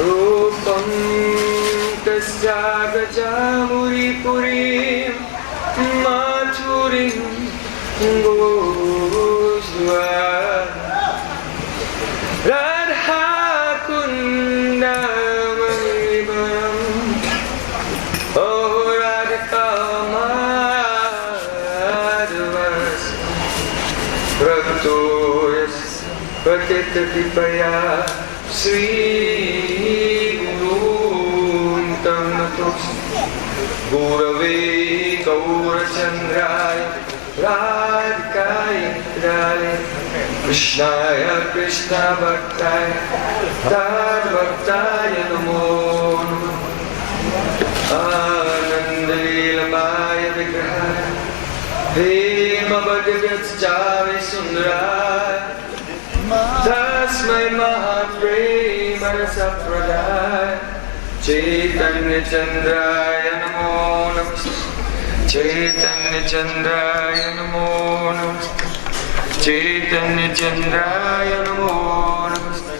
Rupam tasya gajamuri purim maturim gosva Radha kunda mahibam Oh Radhika madhvas Praktoyas patita kripaya Sri Gurave Gaurachandraya Radhikaya Radhaya Krishnaya Krishna Bhaktaya Tad Bhaktaya Namo Ananda Leelamaya Vigrahaya Hema Bhagavatsjave Sundaraya Tasmai Mahaprema Rasapradaya Chaitanya Chandraya Namo Namaste Chaitanya Chandraya Namo Namaste Chaitanya Chandraya Namo Namaste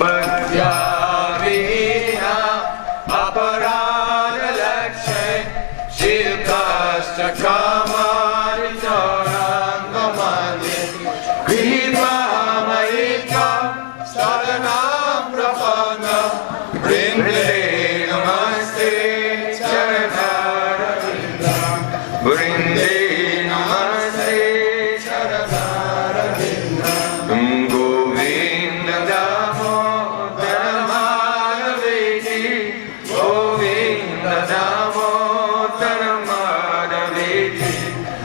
Bhaktya-vina aparada lakshay Shivkasta kamaritarangam-mani Kripa-mayikam sadanam prapanam Brinde namaste charanarvindam Brinde namaste charanarvindam Govinda damodara madhaveti Govinda damodara madhaveti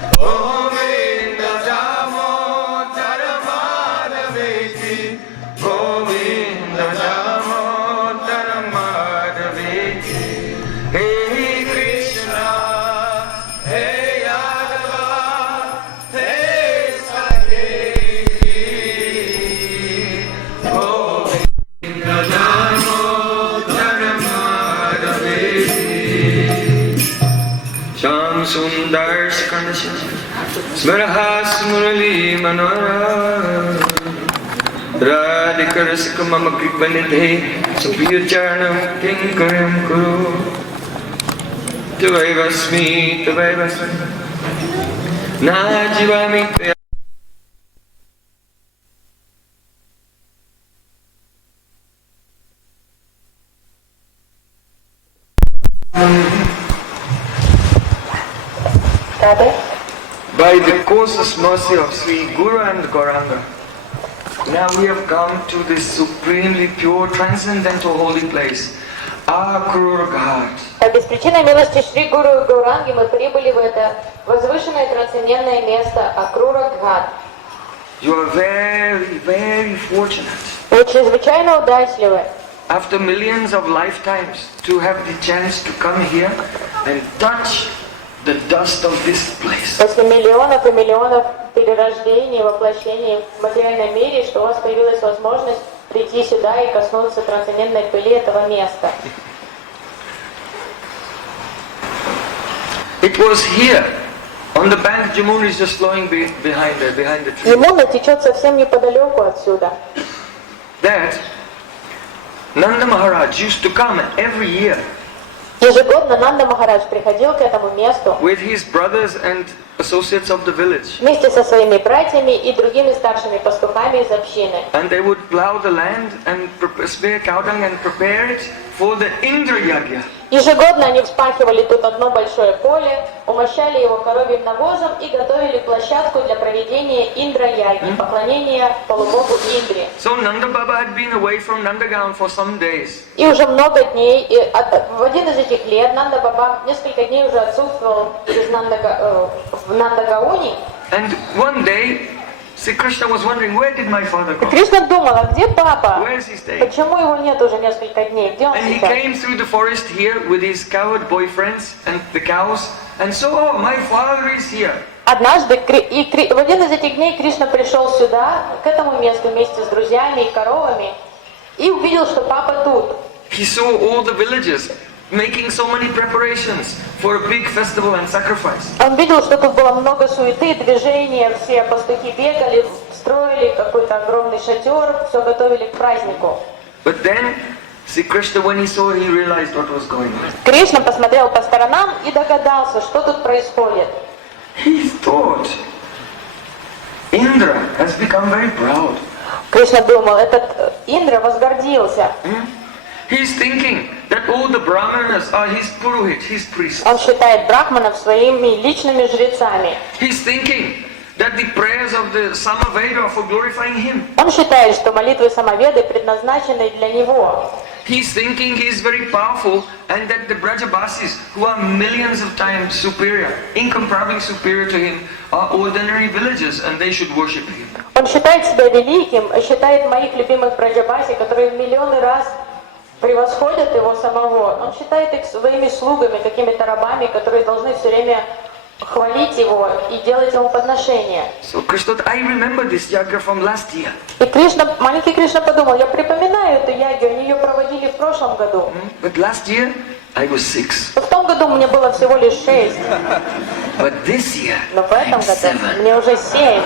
Govinda damodara madhaveti Govinda damodara madhaveti Hey Krishna, Hey Yadava, Hey Saketi Govinda damodara madhaveti Sham Sundar Skanasya Smarahas Murali Manora Radhika Rasika Mama Kripanidhe Sapriya Charanam Kinkaram Kuru Tavaivasmi Tavaivasmi Najivami Kaya By the courseless mercy of Sri Guru and Gauranga, now we have come to this supremely pure, transcendental holy place, Akrura Ghat. По беспричинной милости Шри Гуру и Гауранги мы прибыли в это возвышенное трансцендентное место Акрура Гхат. You are very, very fortunate. Вы чрезвычайно удачливы. After millions of lifetimes, to have the chance to come here and touch the dust of this place. После миллионов и миллионов перерождений, воплощений в материальном мире, что у вас появилась возможность прийти сюда и коснуться трансцендентной пыли этого места. It was here, on the bank. Jamuna is just flowing behind the tree. Ямуна течет совсем неподалеку отсюда. That Nanda Maharaj used to come every year. Ежегодно Нанда Махарадж приходил к этому месту with his brothers and associates of the village. Вместе со своими братьями и другими старшими пастухами из общины. And they would plow the land and spare cow dung and prepare it for the Indra Yagya. Ежегодно они вспахивали тут одно большое поле, умощали его коровьим навозом и готовили площадку для проведения Индра-яги, поклонения полубогу Индре. So Nanda Baba had been away from Nandagaon for some days. И уже много дней, в один из этих лет Нанда Баба несколько дней уже отсутствовал в Нандагауне. And one day, Sri Krishna was wondering, where did my father go? Кришна думал, а где папа? Where is he staying? Почему его нет уже несколько дней? Где он And he сейчас? came through the forest here with his cowherd boyfriends and the cows, and so, oh, my father is here. Однажды, в один из этих дней Кришна пришел сюда, к этому месту вместе с друзьями и коровами, и увидел, что папа тут. He saw all the villagers making so many preparations for a big festival and sacrifice. Он видел, что тут было много суеты, движения, все пастухи бегали, строили какой-то огромный шатер, все готовили к празднику. But then, see, Krishna, when he saw, he realized what was going on. Кришна посмотрел по сторонам и догадался, что тут происходит. He thought, Indra has become very proud. Кришна думал, этот Индра возгордился. He's thinking that all the brahmanas are his purohit, his priests. Он считает брахманов своими личными жрецами. He's thinking that the prayers of the Samaveda are for glorifying him. Он считает, что молитвы Самаведы предназначены для него. He's thinking he's very powerful and that the Brajabasis, who are millions of times superior, incomparably superior to him, are ordinary villagers and they should worship him. Он считает себя великим, считает моих любимых Браджабаси, которые в миллионы раз превосходят его самого. Он считает их своими слугами, какими-то рабами, которые должны все время хвалить его и делать ему подношения. So Krishna, I remember this yagya from last year. И Кришна, маленький Кришна подумал, я припоминаю эту ягью, они ее проводили в прошлом году. But last year I was 6. В том году мне было всего лишь 6, But this year но в этом I'm году 7. мне уже 7.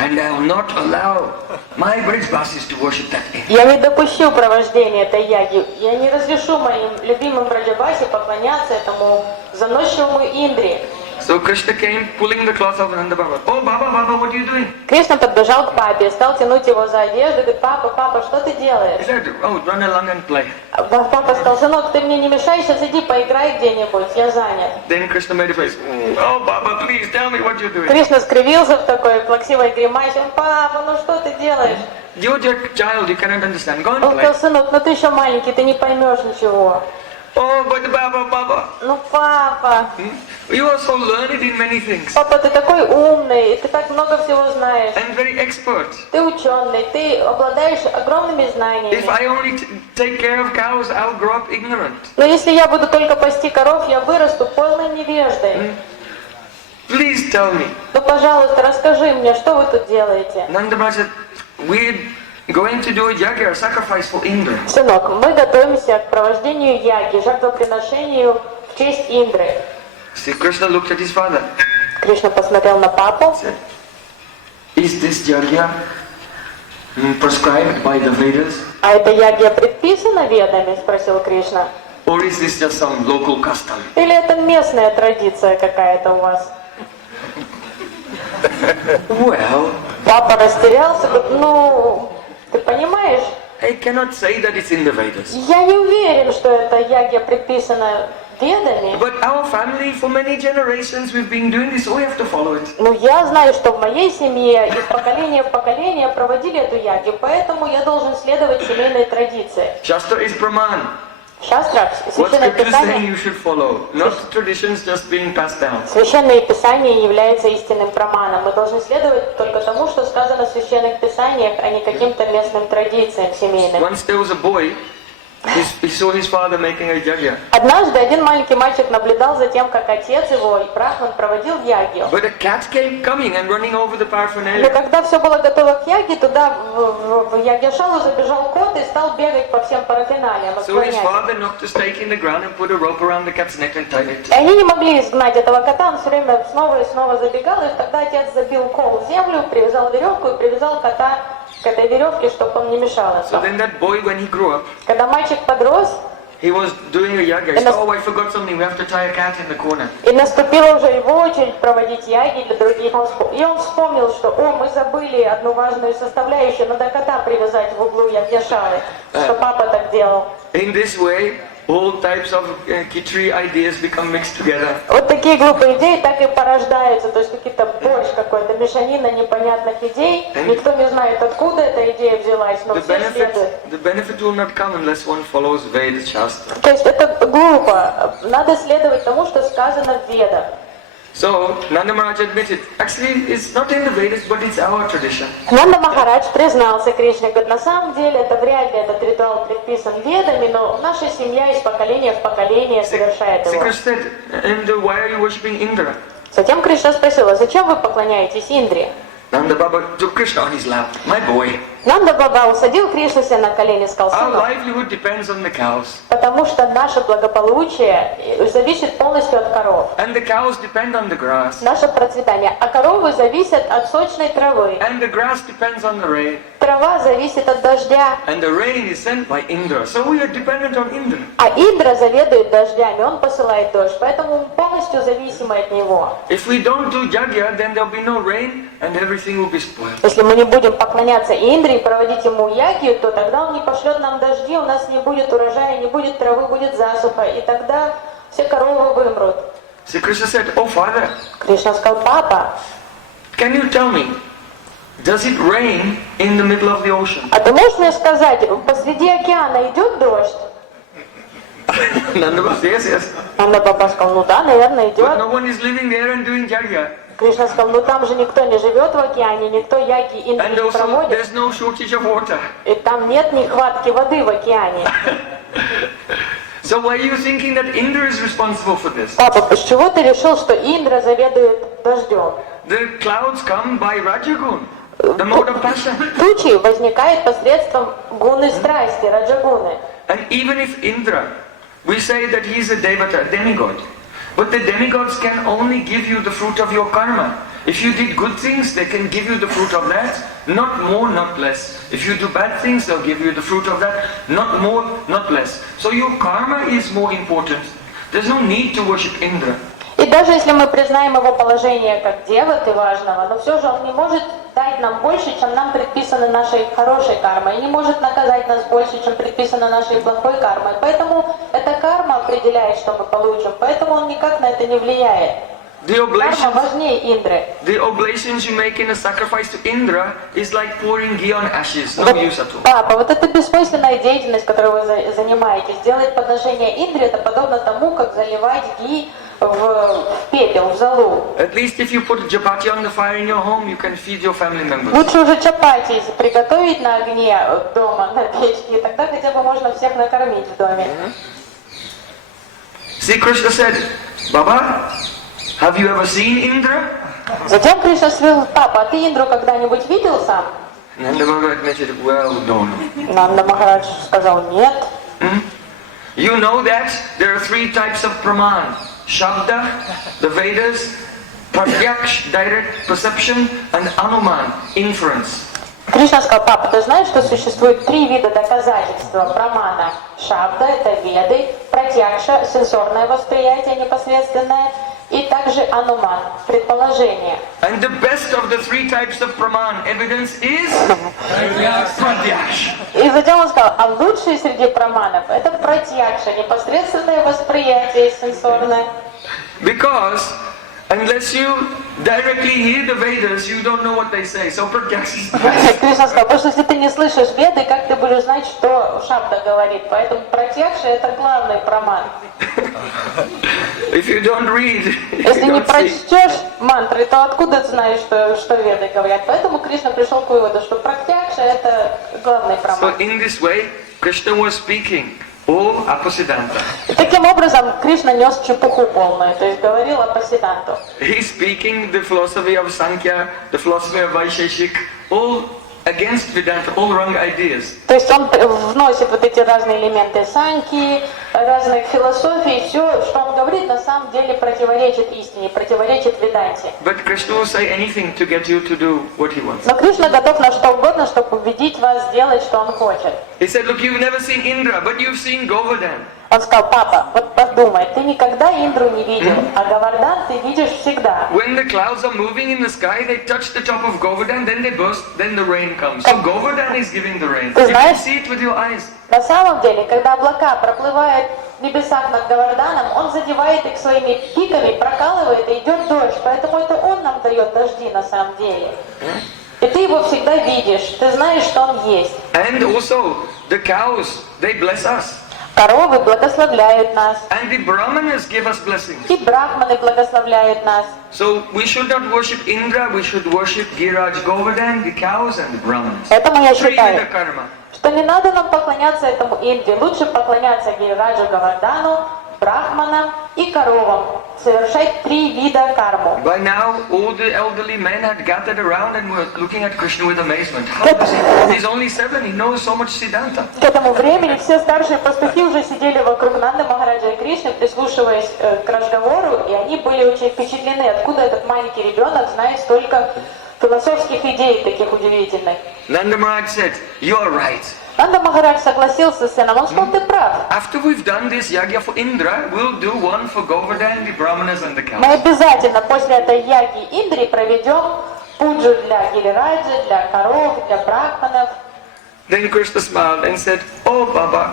And I will not allow my Brajabasis to worship that day. Я не допущу провождения этой яги. Я не разрешу моим любимым Браджабаси поклоняться этому заносчивому Индре. So Krishna came pulling the cloth of Nanda Baba. Oh Baba, Baba, what are you doing? Кришна подбежал к папе, стал тянуть его за одежду, говорит, папа, папа, что ты He делаешь? said, oh, run along and play. Папа сказал, сынок, ты мне не мешай, сейчас иди поиграй где-нибудь, я занят. Then Krishna made a face. Oh Baba, please tell me what you're doing. Кришна скривился в такой плаксивой гримасе, папа, ну что ты делаешь? You're just a child, you cannot understand. Go and Он play. сказал, сынок, ну ты еще маленький, ты не поймешь ничего. Oh, but Baba, Baba, Ну папа, you are so learned in many things папа, ты такой умный, ты так много всего знаешь. and very expert. Ты ученый, ты обладаешь огромными If знаниями. I only take care of cows, I'll grow up ignorant. Но если я буду только пасти коров, я вырасту полным невеждой. Please tell me. Ну, пожалуйста, расскажи мне, что вы тут делаете? Nanda Baba said, we're going to do a yagya, a sacrifice for Indra. Сынок, мы готовимся к провождению яги, жертвоприношению в честь Индры. See, Krishna looked at his father. Кришна посмотрел на папу. Said, is this yagya prescribed by the Vedas? А эта ягья предписана ведами? Спросил Кришна. Or is this just some local custom? Или это местная традиция какая-то у вас? Well, Папа растерялся, говорит, ну, ты понимаешь, I cannot say that it's in the Vedas. я не уверен, что эта ягья предписана ведами. But our family, for many generations, we've been doing this, so we have to follow it. Ну, я знаю, что в моей семье из поколения в поколение проводили эту ягью, поэтому я должен следовать семейной традиции. Shastra is Praman. В шастрах, What Священное scripture is saying Писание, you should follow, not traditions just being passed down. Священное Писание является истинным праманом. Мы должны следовать только тому, что сказано в Священных Писаниях, а не каким-то местным традициям семейным. Once there was a boy, he saw his father making a yagya. Однажды один маленький мальчик наблюдал за тем, как отец его, Брахман, проводил ягью. But a cat came coming and running over the Но paraphernalia. когда все было готово к яге, туда в ягьяшалу забежал кот и стал бегать по всем парафиналиям, So his отклонять. father knocked a stake in the ground and put a rope around the cat's neck and tied it. И они не могли изгнать этого кота, он все время снова и снова забегал, и тогда отец забил кол в землю, привязал веревку и привязал кота к этой веревке, чтобы он не мешал So этому. then that boy, when he grew up, Когда мальчик подрос, he was doing a yagya. He said, oh, I forgot something. We have to tie a cat in the corner. и наступила уже его очередь проводить яги для других, и он вспомнил, что, о, мы забыли одну важную составляющую, надо кота привязать в углу ягьяшалы, что папа так делал. In this way, all types of kitri ideas become mixed together. Вот такие глупые идеи так и порождаются, то есть какие-то борщ какой-то, мешанина непонятных идей, никто не знает, откуда эта идея взялась, но все следуют. The benefit will not come unless one follows Veda Shastra. То есть это глупо, надо следовать тому, что сказано в Ведах. So, Nanda Maharaj admitted, actually it's not in the Vedas, but it's our tradition. Нанда Махарадж признался Кришне, говорит, на самом деле это вряд ли этот ритуал предписан Ведами, но наша семья из поколения в поколение совершает So его. Krishna said, and why are you worshipping Indra? Затем Кришна спросил, а зачем вы поклоняетесь Индре? Nanda Baba took Krishna on his lap. My boy. Нанда Баба усадил Кришну себе на колени, сказал: Our сынок, livelihood depends on the cows. потому что наше благополучие зависит полностью от коров. And the cows depend on the grass. Наше процветание. А коровы зависят от сочной травы. And the grass depends on the rain. Трава зависит от дождя. And the rain is sent by Indra. So we are dependent on Indra. А Индра заведует дождями, он посылает дождь, поэтому мы полностью зависимы от него. If we don't do Jagya, then there'll be no rain and everything will be spoiled. Если мы не будем поклоняться Индре и проводить ему ягью, то тогда он не пошлет нам дожди, у нас не будет урожая, не будет травы, будет засуха, и тогда все коровы вымрут. So Krishna said, "Oh Father, Кришна сказал: папа, can you tell me, does it rain in the middle of the ocean?" а ты можешь мне сказать, посреди океана идет дождь? Nanda Baba said, yes. Нанда Баба сказал: ну да, наверное, But идет. no one is living there and doing Jagya. Кришна сказал: ну там же никто не живет в океане, никто яги Индры And не also, проводит, there's no shortage of water. и там нет нехватки воды в океане. So why are you thinking that Indra is responsible for this? Папа, с чего ты решил, что Индра заведует дождем? The clouds come by Rajagun, the mode of passion. Тучи возникают посредством гуны страсти, раджагуны. And even if Indra, we say that he is a devata, demigod. But the demigods can only give you the fruit of your karma. If you did good things, they can give you the fruit of that, not more, not less. If you do bad things, they'll give you the fruit of that, not more, not less. So your karma is more important. There's no need to worship Indra. И даже если мы признаем его положение как деваты важного, но все же он не может дать нам больше, чем нам предписано нашей хорошей кармой, и не может наказать нас больше, чем предписано нашей плохой кармой. Поэтому эта карма определяет, что мы получим, поэтому он никак на это не влияет. Карма важнее Индры. The oblations you make in a sacrifice to Indra is like pouring ghee on ashes, no Вот, use at all. папа, вот эта бессмысленная деятельность, которой вы занимаетесь, делать подношение Индре, это подобно тому, как заливать ги в пепел, в золу. At least if you put chapati on the fire in your home, you can feed your family members. Лучше уже чапати приготовить на огне дома, на печке, и тогда хотя бы можно всех накормить в доме. See, Krishna said, Baba, have you ever seen Indra? Затем Кришна спросил: папа, а ты Индру когда-нибудь видел сам? Nanda Baba admitted, well, no. Нанда Махарадж сказал: нет. You know that there are three types of praman. Shabda, the Vedas, Pratyaksh, direct perception, and Anuman, inference. Кришна сказал: папа, ты знаешь, что существует три вида доказательства прамана? Шабда — это веды, пратьякша — сенсорное восприятие непосредственное, и также ануман — предположение. And the best of the three types of praman evidence is Pratyaksh. И затем он сказал: а лучшие среди праманов — это пратьякша, непосредственное восприятие сенсорное. Because unless you directly hear the Vedas, you don't know what they say. So Pratyaksh. Кришна сказал: потому что если ты не слышишь веды, как ты будешь знать, что Шабда говорит? Поэтому пратьякша — это главный праман. If you don't read, Если you не don't see. прочтешь мантры, то откуда ты знаешь, что веды говорят? Поэтому Кришна пришел к выводу, что пратьякша — это главный So праман. in this way, Krishna was speaking all apasidanta. И таким образом Кришна нес чепуху полную, то есть говорил о пасиданту. He's speaking the philosophy of Sankhya, the philosophy of Vaisheshik, all against Vedanta, all wrong ideas. То есть он вносит вот эти разные элементы санки, разных философий, все, что он говорит, на самом деле противоречит истине, противоречит веданте. But Krishna will say anything to get you to do what he wants. Но Кришна готов на что угодно, чтобы убедить вас сделать, что он хочет. He said, look, you've never seen Indra, but you've seen Govardhan. Он сказал: папа, вот подумай, ты никогда Индру не видел, а Говардан ты видишь всегда. When the clouds are moving in the sky, they touch the top of Govardhan, then they burst, then the rain comes. So Govardhan is giving the rain. You can see it with your eyes. На самом деле, когда облака проплывают в небесах над Говарданом, он задевает их своими пиками, прокалывает, и идет дождь. Поэтому это он нам дает дожди на самом деле. И ты его всегда видишь, ты знаешь, что он есть. And also, the cows, they bless us. Коровы благословляют нас, And the Brahmanas give us blessings. и брахманы благословляют нас. So we should not worship Indra, we should worship Giraj Govardhan, the cows and the Brahmanas. Поэтому я Three считаю, Vida karma. что не надо нам поклоняться этому Индре, лучше поклоняться Гирираджу Говардану, брахманам и коровам совершать 3 вида карму. By now, all the elderly men had gathered around and were looking at Krishna with amazement. How does he? He's only 7, he knows so much Siddhanta. К этому времени все старшие пастухи уже сидели вокруг Нанды Махараджа и Кришны, прислушиваясь к разговору, и они были очень впечатлены, откуда этот маленький ребенок знает столько философских идей таких удивительных. Nanda Maharaj said, "You're right. Нанда Махарадж согласился с сыном, он сказал, ты прав. After we've done this yagya for Indra, we'll do one for Govardhan, the Brahmanas and the Мы cows." обязательно после этой яги Индри проведем пуджу для Гирираджа, для коров, для брахманов. Then Krishna smiled and said, "Oh Baba,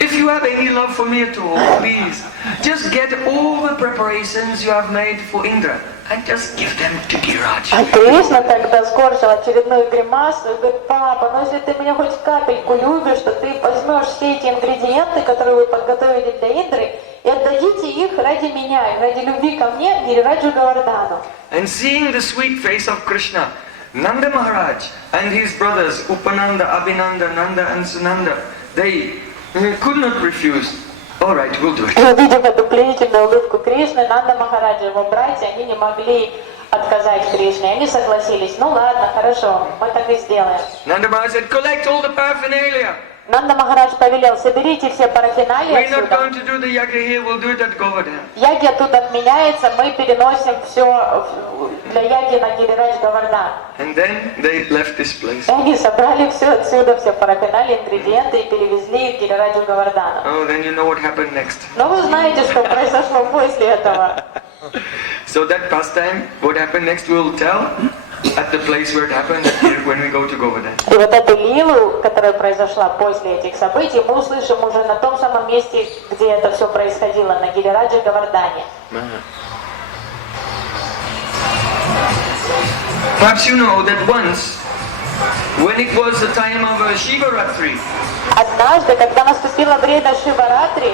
if you have any love for me at all, please, just get all the preparations you have made for Indra and just give them to Giriraj." А Кришна тогда скорчил очередную гримасу и говорит, папа, ну если ты меня хоть капельку любишь, то ты возьмешь все эти ингредиенты, которые вы подготовили для Индры, и отдадите их ради меня, и ради любви ко мне, Гирираджу Говардану. And seeing the sweet face of Krishna, Nanda Maharaj and his brothers Upananda, Abhinanda, Nanda and Sunanda, they could not refuse. All right, we'll do it. Увидев эту пленительную улыбку Кришны, Нанда Махараджа и его братья, они не могли отказать Кришне. Они согласились. Ну ладно, хорошо, мы так и сделаем. Nanda Maharaj said, "Collect all the paraphernalia. Нанда Махарадж повелел, соберите все парафиналии We're not отсюда. going to do the yagya here, we'll do it at Govardhan." Яги оттуда отменяется, мы переносим все для яги на Гирирадж Говардан. And then they left this place. И они собрали все отсюда, все парафиналии, ингредиенты и перевезли к Гирираджу Говардану. Oh, then you know what happened next. Но вы знаете, что произошло после этого. So that pastime, what happened next, we'll tell at the place where it happened when we go to Govardhan. И вот эту лилу, которая произошла после этих событий, мы услышим уже на том самом месте, где это все происходило, на Гирирадже Говардане. Perhaps you know that once, when it was the time of Shivaratri, Однажды, когда наступило время Шиваратри,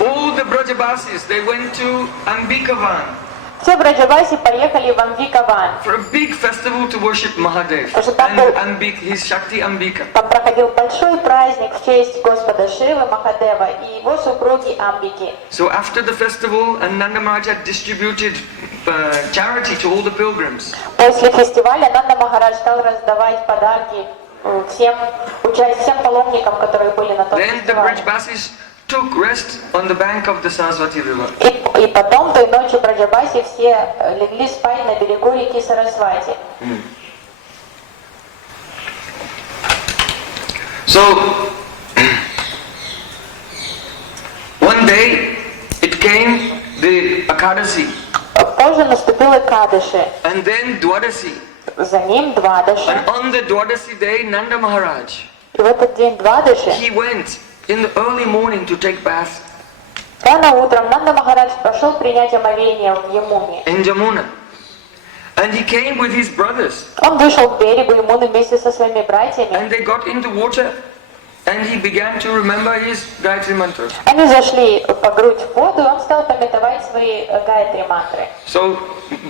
all the Brajabasis, they went to Ambikavan все Браджаваси поехали в Амбикаван. for a big festival to worship Mahadev and his Shakti Ambika. Там проходил большой праздник в честь Господа Шивы, Махадева и его супруги Амбики. So after the festival, and Nanda Maharaj had distributed charity to all the pilgrims. После фестиваля Нанда Махарадж стал раздавать подарки всем паломникам, которые были на том Then the фестивале. Brajabasis took rest on the bank of the Saraswati river. И потом той ночью Браджабаси все легли спать на берегу реки Сарасвати. So one day it came the Akadasi, Позже наступил Экадыши, and then Dwadasi. за ним Двадаши. And on the Dwadasi day, Nanda Maharaj, И в этот день Двадаши, he went in the early morning to take bath рано утром Нанда Махарадж пошел принять омовение в Ямуне. in Jamuna. And he came with his brothers, Он вышел к берегу Ямуны вместе со своими братьями. and they got into water, and he began to remember his Gayatri mantra. Они зашли по грудь в воду, и он стал пометовать свои гайатри мантры. So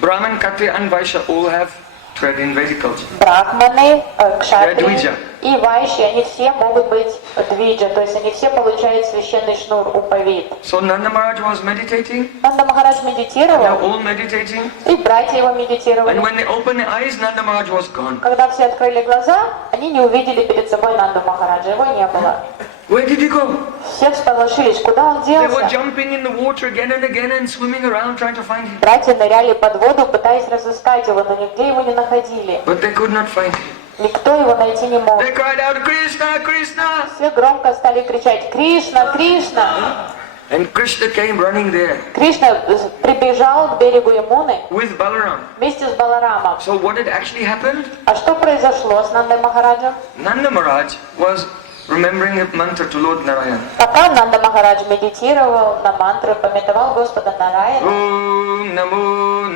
Brahman, Kshatriya and Vaishya all have thread in Vedic culture. Брахманы, кшатрии Двиджа. и вайши, они все могут быть двиджа, то есть они все получают священный шнур, упавит. So Nanda Maharaj was meditating, Нанда Махарадж they are медитировал, all meditating, и братья его and медитировали. when they opened their eyes, Nanda Maharaj was gone. Когда все открыли глаза, они не увидели перед собой Нанду Махараджа, его не было. Where did he go? Все всполошились, куда он They were делся? jumping in the water again and again and swimming around trying to find him. Братья ныряли под воду, пытаясь разыскать его, но нигде его не находили. But they could not find him. Никто его найти не мог. They cried out, "Krishna, Krishna!" Все громко стали кричать «Кришна! Кришна!». And Krishna came running there Кришна прибежал к берегу Ямуны with Balaram. вместе с Баларамом. So what had actually happened? А что произошло с Нандой Махараджем? Nanda Maharaj was remembering a mantra to Lord Narayan. Пока Нанда Махарадж медитировал на мантры, пометовал Господа Нараяна. Om Namo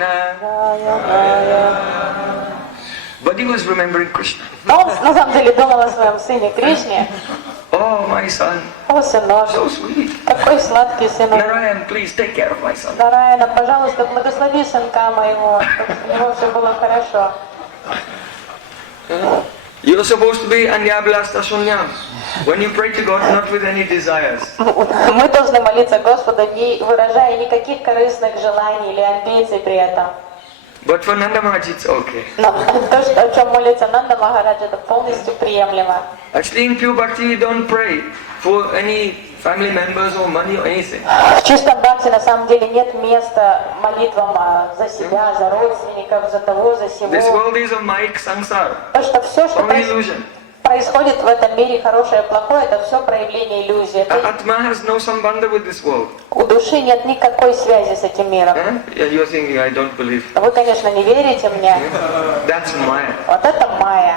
But he was remembering Krishna. Но он на самом деле думал о своем сыне Кришне. Oh, my son, О, сынок, so sweet. какой сладкий сынок. Narayan, please take care of my son. Нараяна, пожалуйста, благослови сынка моего, чтобы у него все было хорошо. You're supposed to be Anyabhlasta Shunyam. When you pray to God, not with any desires. Мы должны молиться Господу, не выражая никаких корыстных желаний или амбиций при этом. But for Nanda Maharaj, it's okay. Но то, о чем молится Нанда Махарадж, это полностью приемлемо. Actually, in pure bhakti, we don't pray for any family members or money or anything. В чистом бхакти на самом деле нет места молитвам за себя, за родственников, за того, за сего. This world is a Mike Sansar, Потому что все, что only illusion. происходит в этом мире, хорошее и плохое, это все проявление иллюзии. Atma has no sambandha with this world. У души нет никакой связи с этим миром. Yeah, you're thinking, I don't believe. Вы, конечно, не верите мне. That's Maya. Вот это Майя.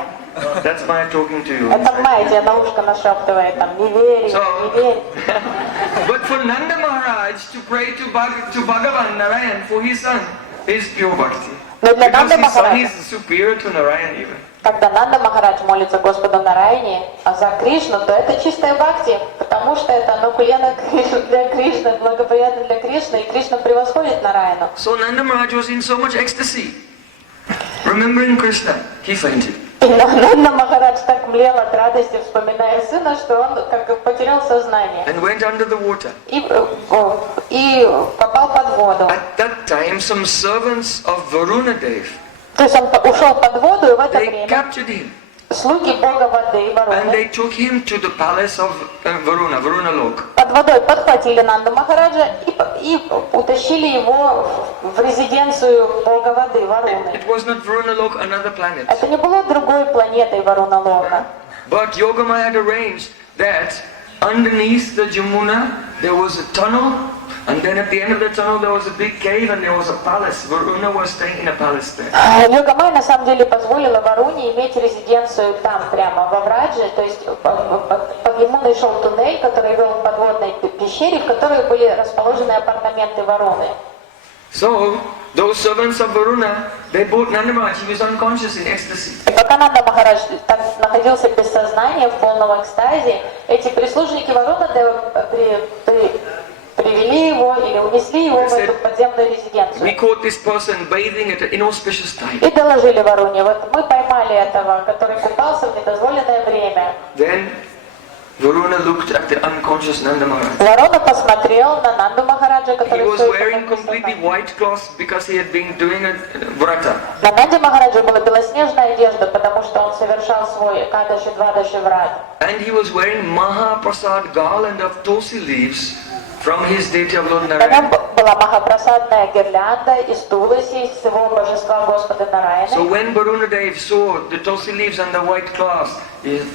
That's Maya talking to you. Это Майя тебе на ушко нашептывает, там, не верь, не верь. But for Nanda Maharaj to pray to Bhagavan Narayan for his son is pure bhakti. Но для Because Нанда his son Махараджа, is superior to Narayan even. когда Нанда Махарадж молится Господу Нараяне, а за Кришну, то это чистая бхакти, потому что это анукулена для Кришны, благоприятно для Кришны, и Кришна превосходит Нараяну. So Nanda Maharaj was in so much ecstasy, remembering Krishna, he fainted. И Нанда Махарадж так млел от радости, вспоминая сына, что он как потерял сознание. And went under the water. И попал под воду. At that time, some servants of Varuna Dev, То есть он ушел под воду, и в это they время captured him. слуги бога воды, And Варуны, they took him to the palace of Varuna Lok. под водой подхватили Нанду Махараджа и утащили его в резиденцию бога воды, Варуны. It was not Varuna Lok, another planet. Это не было другой планетой Варуна Лока. But Yogamaya had arranged that underneath the Jamuna there was a tunnel, and then at the end of the tunnel there was a big cave and there was a palace. Varuna was staying in a palace there. Йогамай на самом деле позволила Варуне иметь резиденцию там, прямо во Врадже, то есть под Ямуной шел туннель, который вел к подводной пещере, в которой были расположены апартаменты Варуны. So those servants of Varuna, they brought Nanda Maharaj. He was unconscious in ecstasy. И пока Нанда Махарадж так находился без сознания, в полном экстазе, эти прислужники Варуна привели его или унесли его в эту подземную We резиденцию. caught this person bathing at an inauspicious time. И доложили Варуне, вот мы поймали этого, который купался в недозволенное время. Then Varuna looked at the unconscious Nanda Maharaj. Варуна посмотрел на Нанду Махараджа, He который was все еще wearing был без completely сознания. white cloth because he had been doing a vrata. На Нанде Махараджа была белоснежная одежда, потому что он совершал свой Кадаши, Двадаши врат. And he was wearing Mahaprasad garland of tulsi leaves from his deity of Lord На Narayan. нем была махапрасадная гирлянда из Туласи, из его божества Господа So Нараяны. when Varuna Dev saw the tulsi leaves and the white cloth, he said,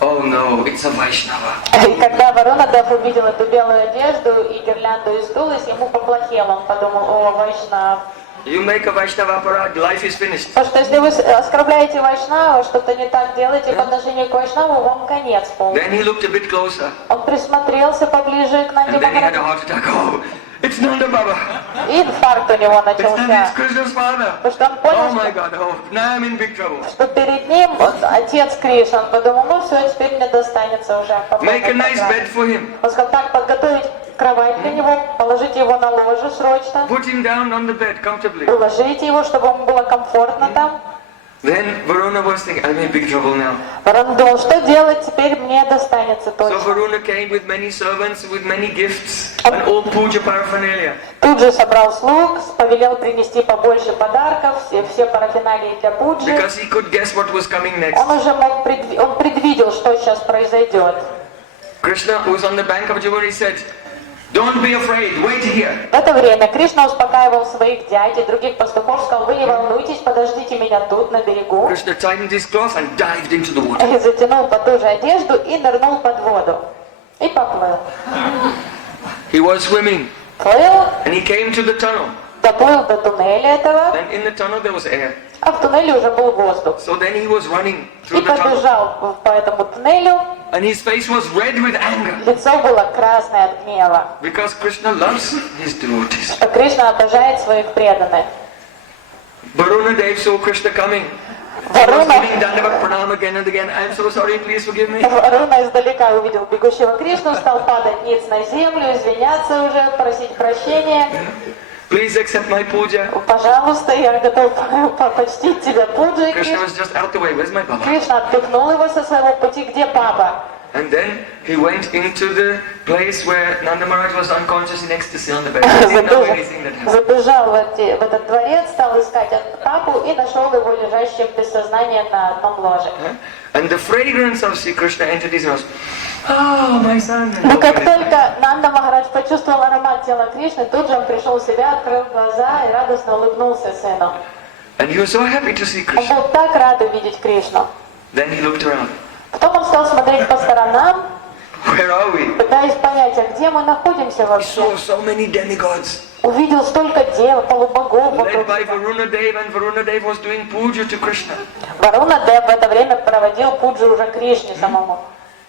oh no, it's a Vaishnava. И когда Варуна Дев увидел эту белую одежду и гирлянду из Туласи, ему поплохело, он подумал, о, Вайшнав. You make a Vaishnava parad, life is finished. Потому что если вы оскорбляете Вайшнава, что-то не так делаете по отношению к Вайшнаву, вам конец полный. Then he looked a bit closer Он присмотрелся поближе к Нанде and then he had a Махараджу, heart attack. Oh, it's Nanda Baba. и инфаркт у него It's начался. Krishna's father. Потому что он Oh понял, my God, oh, now I'm in big trouble. что перед ним вот, отец Кришна. Он подумал, ну все, теперь мне достанется уже. по полной Make a nice программе. bed for him. Он сказал, так, подготовить кровать для него, положите его на ложе срочно, Put him down on the bed comfortably. уложите его, чтобы ему было комфортно там. Then Varuna was thinking, I'm in big trouble now. Он думал, что делать, теперь мне достанется So точно. Varuna came with many servants, with many gifts, and all puja paraphernalia. Тут же собрал слуг, повелел принести побольше подарков, все парафиналии для пуджи. Because he could guess what was coming next. Он уже мог он предвидел, что сейчас произойдет. Krishna, who was on the bank of Jamuna, said, don't be afraid, wait here. В это время Кришна успокаивал своих дядь и других пастухов, сказал, вы не волнуйтесь, подождите меня тут, на берегу. Krishna tightened his cloth and dived into the water. И затянул под ту же одежду и нырнул под воду. И поплыл. He was swimming, Плыл, and he came to the tunnel. доплыл до туннеля этого, And in the tunnel there was air. а в туннеле уже был воздух. So then he was running И through the tunnel. побежал по этому туннелю, And his face was red with anger. лицо было красное от гнева, Because Krishna loves his devotees. что Кришна обожает своих преданных. Varuna Dev saw Krishna coming. He was Варуна, giving Dandavat Pranam again and again. I'm so sorry, please forgive me. Варуна издалека увидел бегущего Кришну, стал падать ниц на землю, извиняться уже, просить прощения. Please accept my puja. Пожалуйста, я готов почтить тебя пуджей. Krishna was just out the way. Where's my Baba? Кришна отпихнул его со своего пути, где папа? And then he went into the place where Nanda Maharaj was unconscious in ecstasy on the bed. He didn't know anything that happened. Забежал в этот дворец, стал искать папу и нашел его лежащим без сознания на одном ложе. And the fragrance of Sri Krishna entered his nose. Oh, my son! Но как только Нанда Махарадж почувствовал аромат тела Кришны, тут же он пришел в себя, открыл глаза и радостно улыбнулся сыну. And he was so happy to see Он Krishna. был так рад увидеть Кришну. Then he looked around. Потом он стал смотреть по сторонам, Where are we? пытаясь понять, а где мы находимся He вообще. saw so many demigods. Увидел столько дев, полубогов Led вокруг by себя. Varuna Dev, and Varuna Dev was doing puja to Krishna. Варуна Дев в это время проводил пуджу уже Кришне самому.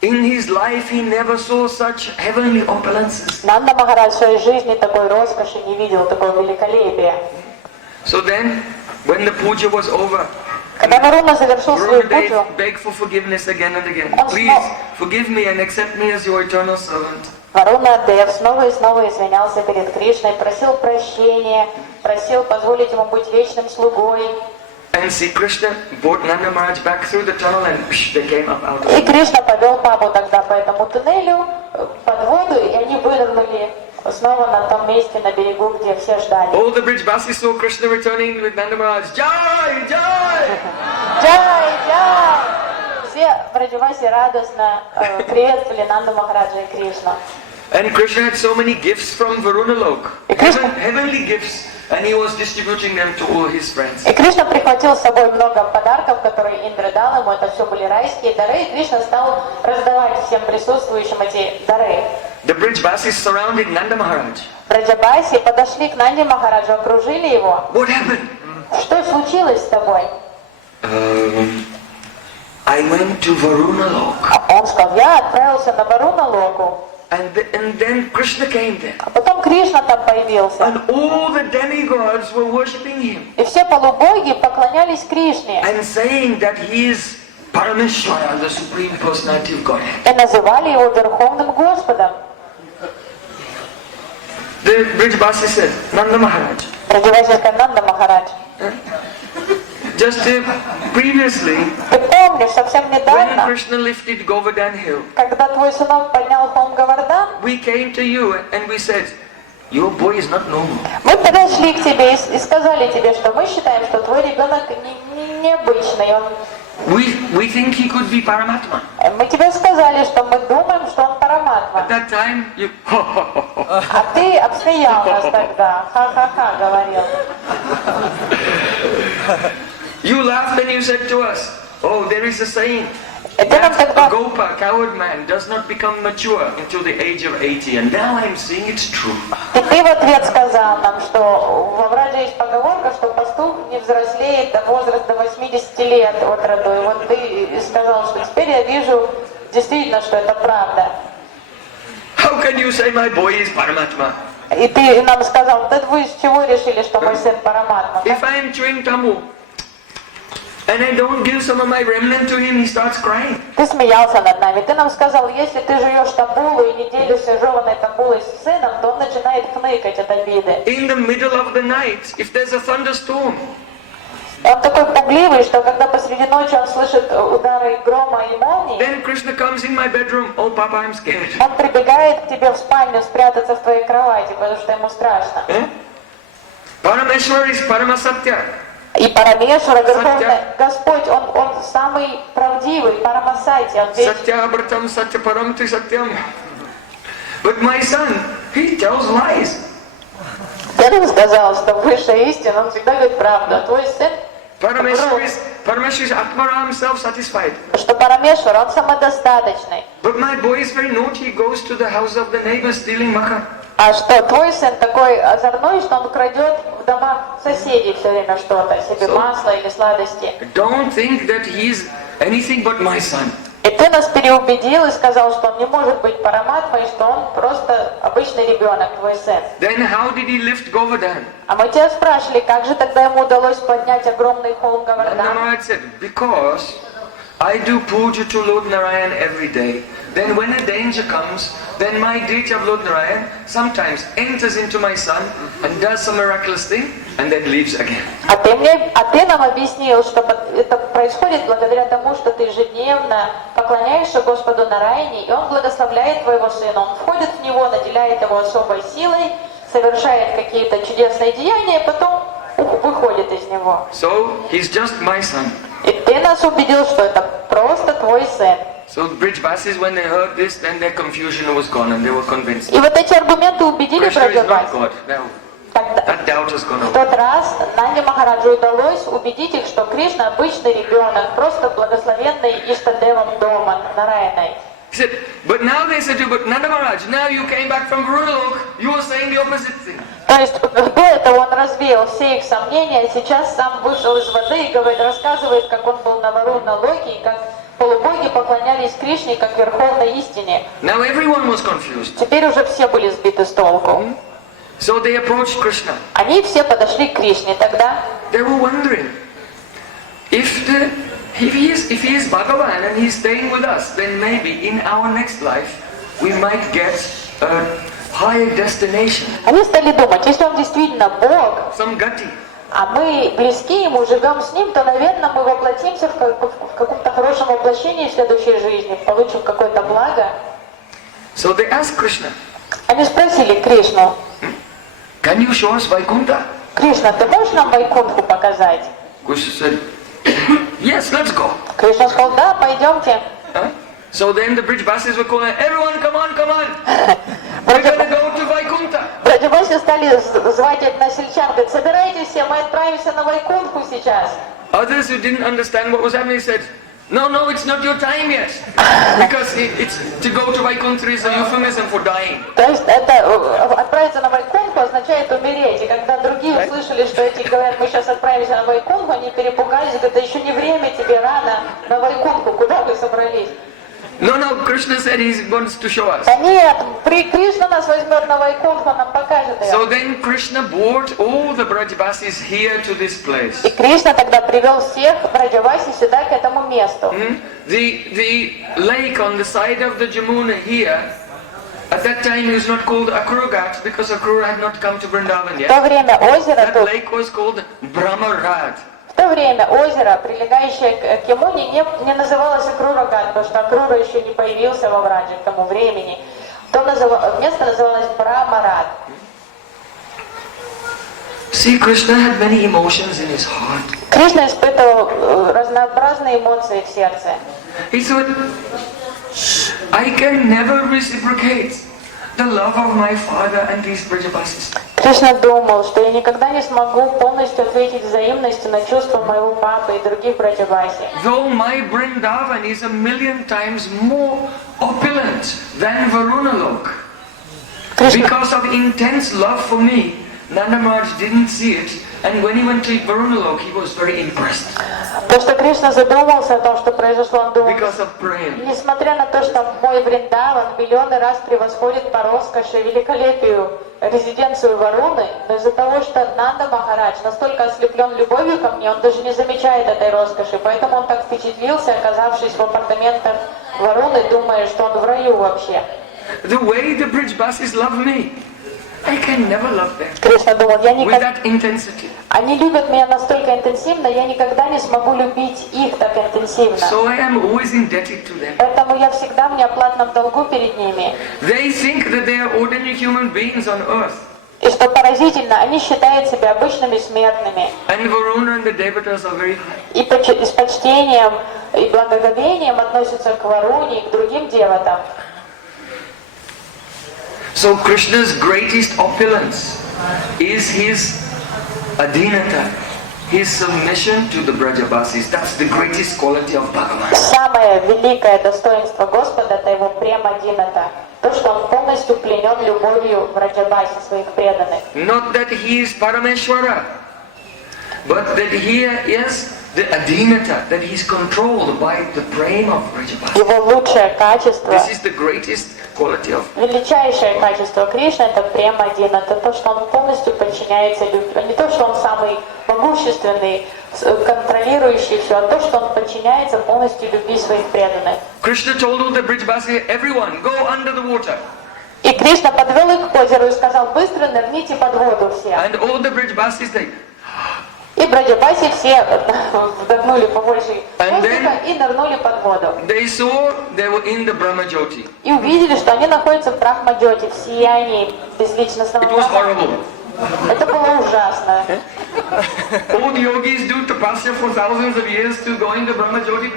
In his life he never saw such heavenly opulences. Нанда Махарадж в своей жизни такой роскоши не видел, такого великолепия. So then, when the puja was over, Когда Варуна завершил свою Varuna Dev пуджу, begged for forgiveness again and again. Он Please снова- forgive me and accept me as your eternal servant. Варуна Дев снова и снова извинялся перед Кришной, просил прощения, просил позволить ему быть вечным слугой. And see, Krishna brought Nanda Maharaj back through the tunnel and they came up out of И it. Кришна повел папу тогда по этому туннелю под воду, и они вынырнули снова на том месте на берегу, где все ждали. All the Brijbasis saw Krishna returning with Nanda Maharaj. Jai! Jai! Джай, джай! Все в Раджавасе радостно приветствовали Нанду Махараджа и Кришну. And Krishna had so many gifts from Varuna Lok. И Кришна, Heavenly gifts. And he was distributing them to all his friends. и Кришна прихватил с собой много подарков, которые Индра дал ему. Это все были райские дары, и Кришна стал раздавать всем присутствующим эти дары. The Brijbasis surrounded Nanda Maharaj. В Раджабасе подошли к Нанде Махараджу, окружили его. What happened? Что случилось с тобой? I went to Varuna Lok. А он сказал, я отправился на Варуна Локу. And then Krishna came there. А потом Кришна там появился. And all the demigods were worshipping him. И все полубоги поклонялись Кришне. And saying that he is Parameshwara, the Supreme Personality of Godhead. И называли его Верховным Господом. The Brijbasis said, Nanda Maharaj. Раджавасе Нанда Махарадж. Just previously, Ты помнишь, совсем when недавно, Krishna lifted Govardhan Hill, когда твой сынок поднял холм Говардан, we came to you and we said, your boy is not normal. мы подошли к тебе и сказали тебе, что мы считаем, что твой ребенок необычный. We think he could be Paramatma. Мы тебе сказали, что мы думаем, что он Параматма. At that time, you... А ты обсмеял нас тогда. Ха-ха-ха, говорил. You laughed and you said to us, oh, there is a saying И ты нам that тогда... a gopa, coward man, does not become mature until the age of 80. And now I'm seeing it's true. И ты в ответ сказал нам, что во Враджа есть поговорка, что пастух не взрослеет до возраста 80 лет от роду. И вот ты сказал, что теперь я вижу действительно, что это правда. How can you say my boy is Paramatma? И ты нам сказал, да вы с чего решили, что мой сын Параматма? If I am chewing tamu and I don't give some of my remnant to him, he starts crying. Ты смеялся над нами. Ты нам сказал, если ты жуешь табулу и не делишься жеванной табулой с сыном, то он начинает хныкать от обиды. In the middle of the night, if there's a thunderstorm, Он такой пугливый, что когда посреди ночи он слышит удары грома и молний, then Krishna comes in my bedroom. Oh, Papa, I'm scared. он прибегает к тебе в спальню спрятаться в твоей кровати, потому что ему страшно. Parameshwar is Paramasatya. И Парамешвара, Верховный Господь, он самый правдивый, Парамасати, он вечный. Satya Abratam Satya Param Tri Satyam. But my son, he tells lies. Я нам сказал, что высшая истина, он всегда говорит правду, а твой сын Parameshwar врет. is Atmaram, self-satisfied. Что Парамешвар, он самодостаточный. But my boy is very naughty. He goes to the house of the neighbor stealing makkah. А что твой сын такой озорной, что он крадет в домах соседей все время что-то, себе масло или сладости. Don't think that he's anything but my son. И ты нас переубедил и сказал, что он не может быть Параматмой, что он просто обычный ребенок, твой сын. Then how did he lift Govardhan? А мы тебя спрашивали, как же тогда ему удалось поднять огромный холм Говардан? Maharaj said, because I do puja to Lord Narayan every day. then when a danger comes, then my deity of Lord Narayan sometimes enters into my son and does some miraculous thing and then leaves again. А ты нам объяснил, что это происходит благодаря тому, что ты ежедневно поклоняешься Господу Нараяне, и Он благословляет твоего сына. Он входит в него, наделяет его особой силой, совершает какие-то чудесные деяния, и потом выходит из него. So he's just my son. И ты нас убедил, что это просто твой сын. So Brijvasis, when they heard this, then their confusion was gone and they were convinced. И вот эти аргументы убедили Krishna is not Браджабаси. God. No, Тогда that doubt has gone в away. тот раз Нанди Махараджу удалось убедить их, что Кришна обычный ребенок, просто благословенный Иштадевом дома, Нараяной. He said, but now they said to you, but Nanda Maharaj, now you came back from Varunalok, you were saying the opposite thing. То есть до этого он развеял все их сомнения, а сейчас сам вышел из воды и говорит, рассказывает, как он был на Варуна-локе, и как полубоги поклонялись Кришне как верховной истине. Now everyone was confused. Теперь уже все были сбиты с толку. So they approached Krishna. Они все подошли к Кришне тогда. They were wondering, if he is Bhagavan and he's staying with us, then maybe in our next life we might get a higher destination, Они стали думать, если он действительно Бог, some gati. а мы близки ему, живем с ним, то, наверное, мы воплотимся в каком-то хорошем воплощении в следующей жизни, получим какое-то благо. So they asked Krishna, Они спросили Кришну, can you show us Vaikuntha? Кришна, ты можешь нам Вайкунтху показать? Krishna said, yes, let's go. Кришна сказал, да, пойдемте. Huh? So then the Brijvasis were calling, everyone come on, come on. We're gonna go to Vaikuntha. Браджабаси стали звать односельчан, говорят, собирайтесь все, мы отправимся на Вайкунтху сейчас. Others who didn't understand what was happening said, no, it's not your time yet. Because it's to go to Vaikuntha is a euphemism for dying. То есть это отправиться на Вайкунтху означает умереть. И когда другие услышали, что эти говорят, мы сейчас отправимся на Вайкунтху, они перепугались, говорят, да еще не время, тебе рано на Вайкунтху, куда вы собрались? No, Krishna said he wants to show us. Да нет, Кришна нас возьмет на Вайкунтху, нам покажет So ее. then Krishna brought all the Brajavasis here to this place. И Кришна тогда привел всех Браджаваси сюда, к этому месту. The lake on the side of the Jamuna here, at that time it was not called Akrura Ghat because Akrura had not come to Vrindavan В то yet. время озеро That тут, lake was called Brahmarad. в то время озеро, прилегающее к Ямуне, не называлось Акрура Гhat, потому что Акрура еще не появился во Враджи к тому времени. Место называлось Брахмарад. See, Krishna had many emotions in his heart. Кришна испытывал разнообразные эмоции в сердце. He said, I can never reciprocate the love of my father and these Brajavasis. Кришна думал, что я никогда не смогу полностью ответить взаимностью на чувства моего папы и других Браджаваси. Though my Vrindavan is 1,000,000 times more opulent than Varunalok, because of intense love for me, Nanda Maharaj didn't see it, and when he went to Varunalok, he was very impressed То, что Кришна задумался о том, что произошло, он думал, because of Prem. несмотря на то, что мой Вриндаван миллионы раз превосходит по роскоши и великолепию резиденцию Варуны, но из-за того, что Нанда Махарадж настолько ослеплен любовью ко мне, он даже не замечает этой роскоши, поэтому он так впечатлился, оказавшись в апартаментах Варуны, думая, что он в раю вообще. The way the Brijvasis love me, I can never love them Кришна думал, with that intensity. они любят меня настолько интенсивно, я никогда не смогу любить их так интенсивно. So I am always indebted to them. Поэтому я всегда в неоплатном долгу перед ними. They think that they are ordinary human beings on earth. И что поразительно, они считают себя обычными смертными. And Varuna and the Devatas are very high. И с почтением и благоговением относятся к Варуне и к другим деватам. So Krishna's greatest opulence is his adhinata, his submission to the Brajavasis. That's the greatest quality of Bhagavan. Самое великое достоинство Господа — это его према-дината. То, что он полностью пленен любовью Браджабаси, своих преданных. Not that he is Parameshwara, but that he is the adhinata, that he is controlled by the prema of Brajabasi. Его лучшее качество, This is the greatest quality of. величайшее качество Кришны — это према-дината. То, что он полностью подчиняется любви. Не то, что он самый могущественный контролирующий все, а то, что он подчиняется полностью любви своих преданных. Krishna told all the Brijbasis, everyone, go under the water. И Кришна подвел их к озеру и сказал, быстро нырните под воду все. And all the Brijbasis, they... И браджабаси все вдохнули побольше And воздуха и нырнули под воду. They saw they were in the Brahma Jyoti. И увидели, что они находятся в Брахма-джоти, в сиянии безличностного It was Брахма. horrible. Это было ужасно. All the yogis do tapasya for thousands of years to go into Brahma Jyoti.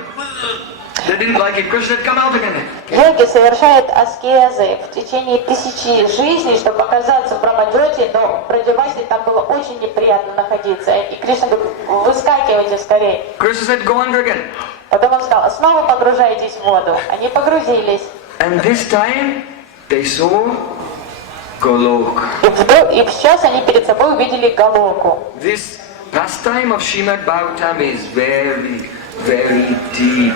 They didn't like it. Krishna said, come out again. Йоги совершают аскезы в течение тысячи жизней, чтобы оказаться в Брахма-джоти, но в Браджабасе там было очень неприятно находиться. И Кришна говорит, выскакивайте скорее. Krishna said, go under again. Потом он сказал, снова погружайтесь в воду. Они погрузились. And this time they saw Golok. И сейчас они перед собой увидели Галоку. This pastime of Srimad Bhagavatam is very, very deep.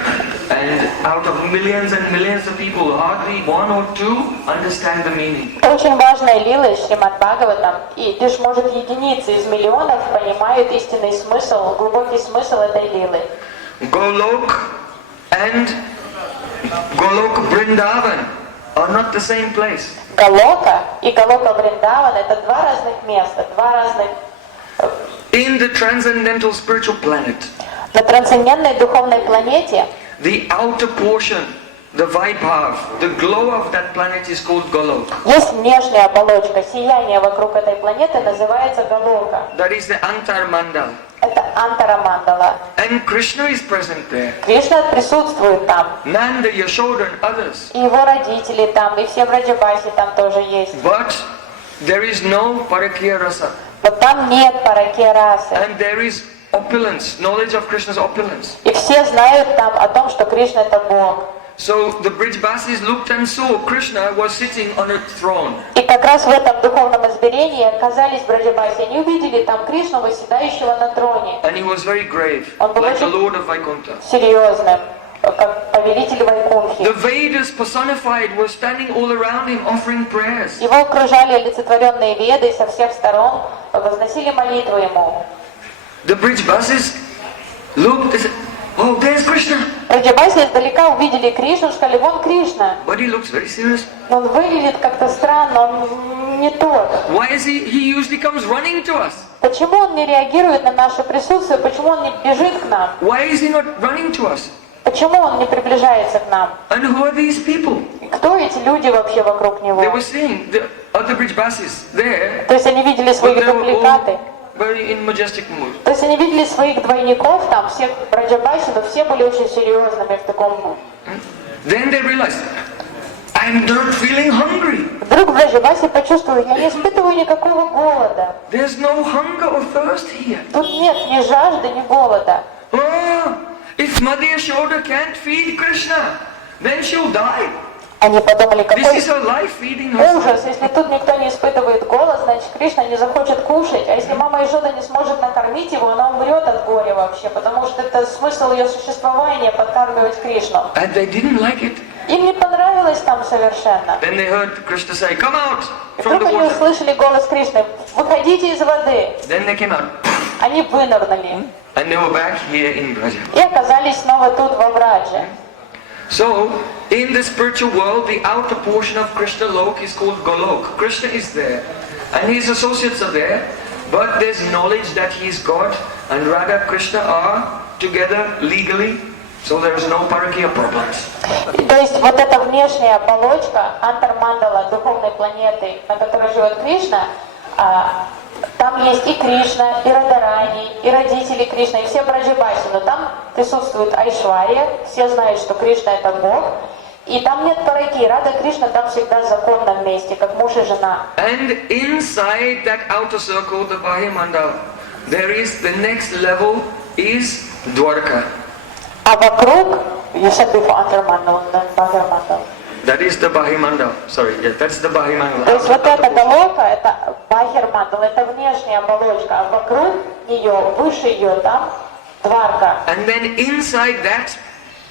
And out of millions and millions of people, hardly one or two understand the meaning. Это очень важная лила из Шримад Бхагаватам, и лишь, может, единицы из миллионов понимают истинный смысл, глубокий смысл этой лилы. Golok and Golok Vrindavan are not the same place. Галока и Галока Вриндаван — это два разных места, два разных... In the transcendental spiritual planet, На трансцендентной духовной планете the outer portion, the Vaibhav, the glow of that planet is called Golok. есть внешняя оболочка, сияние вокруг этой планеты называется Галока. That is the Antar Mandal. Это Антарамандала. And Krishna is present there. Кришна присутствует там. Nanda, Yashoda and others. И его родители там, и все Браджабаси там тоже есть. But there is no Parakya Rasa. Но там нет паракия расы. And there is opulence, knowledge of Krishna's opulence. И все знают там о том, что Кришна — это Бог. So the Brijbasis looked and saw Krishna was sitting on a throne. И как раз в этом духовном измерении оказались Браджабаси. Они увидели там Кришну, восседающего на троне. And he was very grave, Он был like the очень Lord of Vaikuntha. серьезным, как повелитель Вайкунхи. The Vedas personified were standing all around him offering prayers. Его окружали олицетворенные веды со всех сторон, возносили молитву ему. The Brijbasis looked and said, oh, there's Krishna. Браджабаси издалека увидели Кришну, сказали, вон Кришна. But he looks very serious. Но он выглядит как-то странно, он не тот. Why is he? He usually comes running to us. Почему он не реагирует на наше присутствие? Почему он не бежит к нам? Why is he not running to us? Почему он не приближается к нам? And who are these people? И кто эти люди вообще вокруг него? They were seeing the other Brijbasis there, То есть они видели but своих they were дубликаты. all very in majestic mood. То есть они видели своих двойников, там, всех Браджабаси, но все были очень серьезными в таком... Then they realized, I'm not feeling hungry. Вдруг Браджабаси почувствовал, я не испытываю никакого голода. There's no hunger or thirst here. Тут нет ни жажды, ни голода. Oh, if Mother Yashoda can't feed Krishna, then she'll die. Они подумали, This какой is her life feeding herself. ужас, если тут никто не испытывает голод, значит Кришна не захочет кушать. А если мама Ишода не сможет накормить его, она умрет от горя вообще, потому что это смысл ее существования — подкармливать Кришну. And they didn't like it. Им не понравилось там совершенно. Then they heard Krishna say, come out И from вдруг the они water. услышали голос Кришны: «Выходите из воды!» Then they came out. Они вынырнули And they were back here in Braja. и оказались снова тут, во Брадже. So, in the spiritual world, the outer portion of Krishna Lok is called Golok. Krishna is there, and his associates are there, but there's knowledge that he is God, and Radha Krishna are together legally, so there's no Parakya problems. То есть вот эта внешняя оболочка Антармандала, духовной планеты, на которой живет Кришна, там есть и Кришна, и Радарани, и родители Кришны, и все Браджабаси, но там присутствует Айшвария, все знают, что Кришна — это Бог, и там нет параки, Рада Кришна там всегда законно вместе, как муж и жена. And inside that outer circle, the Bahimandal, there is the next level is Dwarka. А вокруг, you said before Антармандал, then Бхагавамандал. That is the Bahimandal. Sorry, yeah, that's the Bahimandal. То есть вот эта головка, это Бахирмандал, это внешняя оболочка, а вокруг нее, выше ее, там Дварка. And then inside that,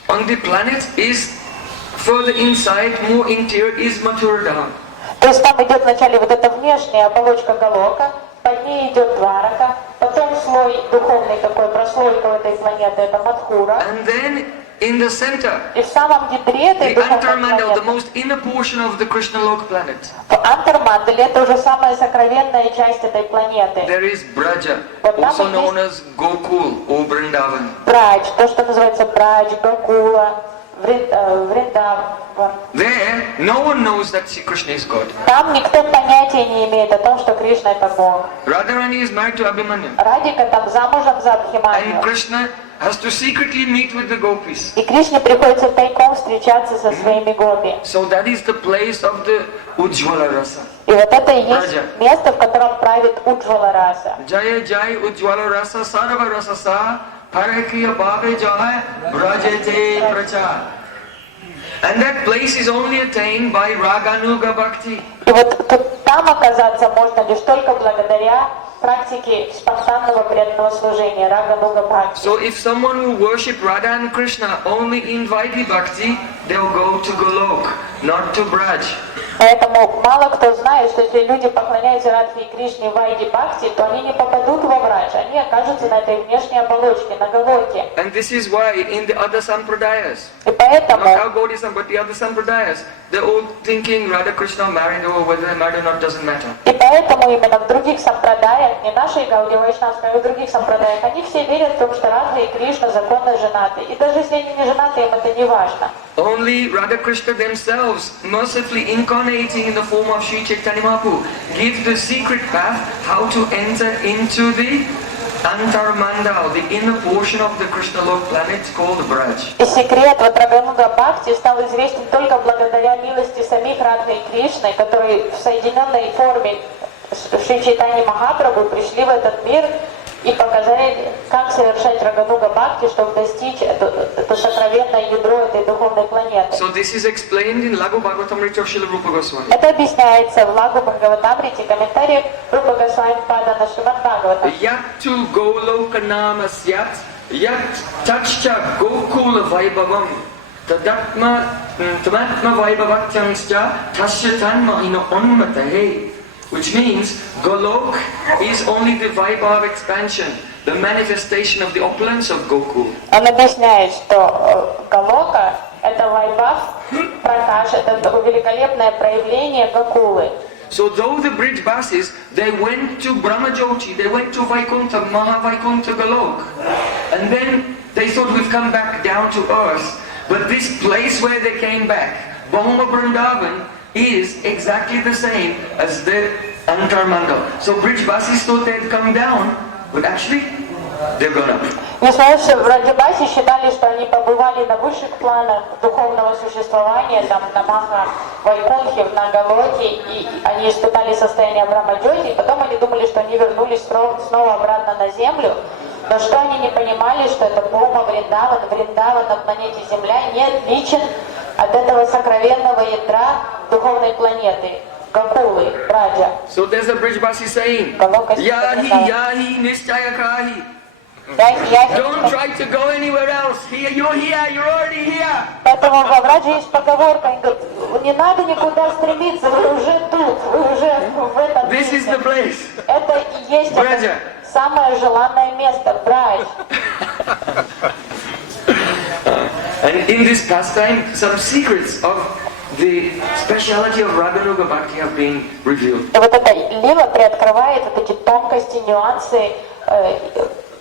on the planet, is further inside, more interior, is Mathura. То есть там идет вначале вот эта внешняя оболочка головка, под ней идет Дварака, потом слой духовный такой прослойка Мадхура. And then in the center, И в самом ядре этой the духовной Antarmandal, the планеты, most inner portion of the Krishnalok planet, в Антармандале, это уже самая сокровенная часть этой планеты. there is Braja, Вот там also и known есть as Gokul or Vrindavan. Брадж, то, что называется Брадж, Гакула, Вриндаван. There, no one knows that Krishna is God. Там никто понятия не имеет о том, что Кришна это Бог. Radharani is married to Abhimanyu. Радика там замужем за And Абхиманью. Krishna has to secretly meet with the gopis. И Кришне приходится тайком встречаться со своими гопи. So that is the place of the Ujjvala Rasa. И вот это и есть Браджа. место, в котором правит Уджвала Раса. Jaya Jai Ujjvala Rasa Sarva Rasa Sa Parikrama Bhabe Jai Brajate Pracha. And that place is only attained by Raganuga Bhakti. И вот там оказаться можно лишь только благодаря практике спонтанного преданного служения, Рага-нуга Бхакти. So if someone who worship Radha and Krishna only in Vaidhi Bhakti, they'll go to Golok, not to Braj. Поэтому мало кто знает, что если люди поклоняются Радхе и Кришне в Вайди Бхакти, то они не попадут во Брадж, они окажутся на этой внешней оболочке, на Галоке. And this is why in the other sampradayas, И поэтому, not our Gaudism, but the other sampradayas, they're all thinking Radha Krishna are married or whether they're married or not doesn't matter. именно в других сампрадаях, не нашей Гауди Вайшнавской, а в других сампрадаях, они все верят в том, что Радха и Кришна законно женаты. И даже если они не женаты, им это не важно. Only Radha Krishna themselves, mercifully incarnating in the form of Sri Chaitanya Mahaprabhu, give the secret path how to enter into the Antarmandal, the inner portion of the Krishna Lok planet called Braj. И секрет вот Рагануга Бхакти стал известен только благодаря милости самих Радхи и Кришны, которые в соединенной форме Шри Чайтаньи Махапрабху пришли в этот мир и показали, как совершать Рагануга Бхакти, чтобы достичь это сокровенное ядро этой духовной планеты. So this is explained in Laghu Bhagavatamrita of Srila Rupa Goswami. Это объясняется в Лагу Бхагаватамрите, комментариях Рупа Госвами Пада на Шримад Бхагаватам. Yattu Golokanama Syat Yat Tachcha Gokula Vaibhavam Tadatma Vaibhavatyamscha Tashyatan Mahino Onmatahe. Which means Golok is only the Vaibhav expansion, the manifestation of the opulence of Gokul. Он объясняет, что Галока — это Вайбхав, Пракаш, это великолепное проявление Гакулы. So though the bridge basis, they went to Brahmajoti, they went to Vaikuntha, Mahavaikuntha Golok. And then they thought we've come back down to earth. But this place where they came back, Bahuma Vrindavan, is exactly the same as the Antarmandal. So bridge basis thought they'd come down, but actually they've gone up. Несмотря что в Раджабасе считали, что они побывали на высших планах духовного существования, там на Маха Вайкунхе, на Галоке, и они испытали состояние Брахмаджоти, и потом они думали, что они вернулись снова обратно на Землю. Но что они не понимали, что это Бома Вриндаван на планете Земля не отличен от этого сокровенного ядра духовной планеты, Гакулы, Браджа. So there's a bridge basi saying, Yahi Nischayakahi. Don't try to go anywhere else. Here, you're already here. Поэтому во Браджа есть поговорка, он говорит, не надо никуда стремиться, вы уже тут, вы уже в этом This is месте. the place. Это и есть Браджа. самое желанное место, Брадж. And in this pastime, some secrets of the speciality of Raganuga Bhakti have been revealed. И вот эта лила приоткрывает вот эти тонкости, нюансы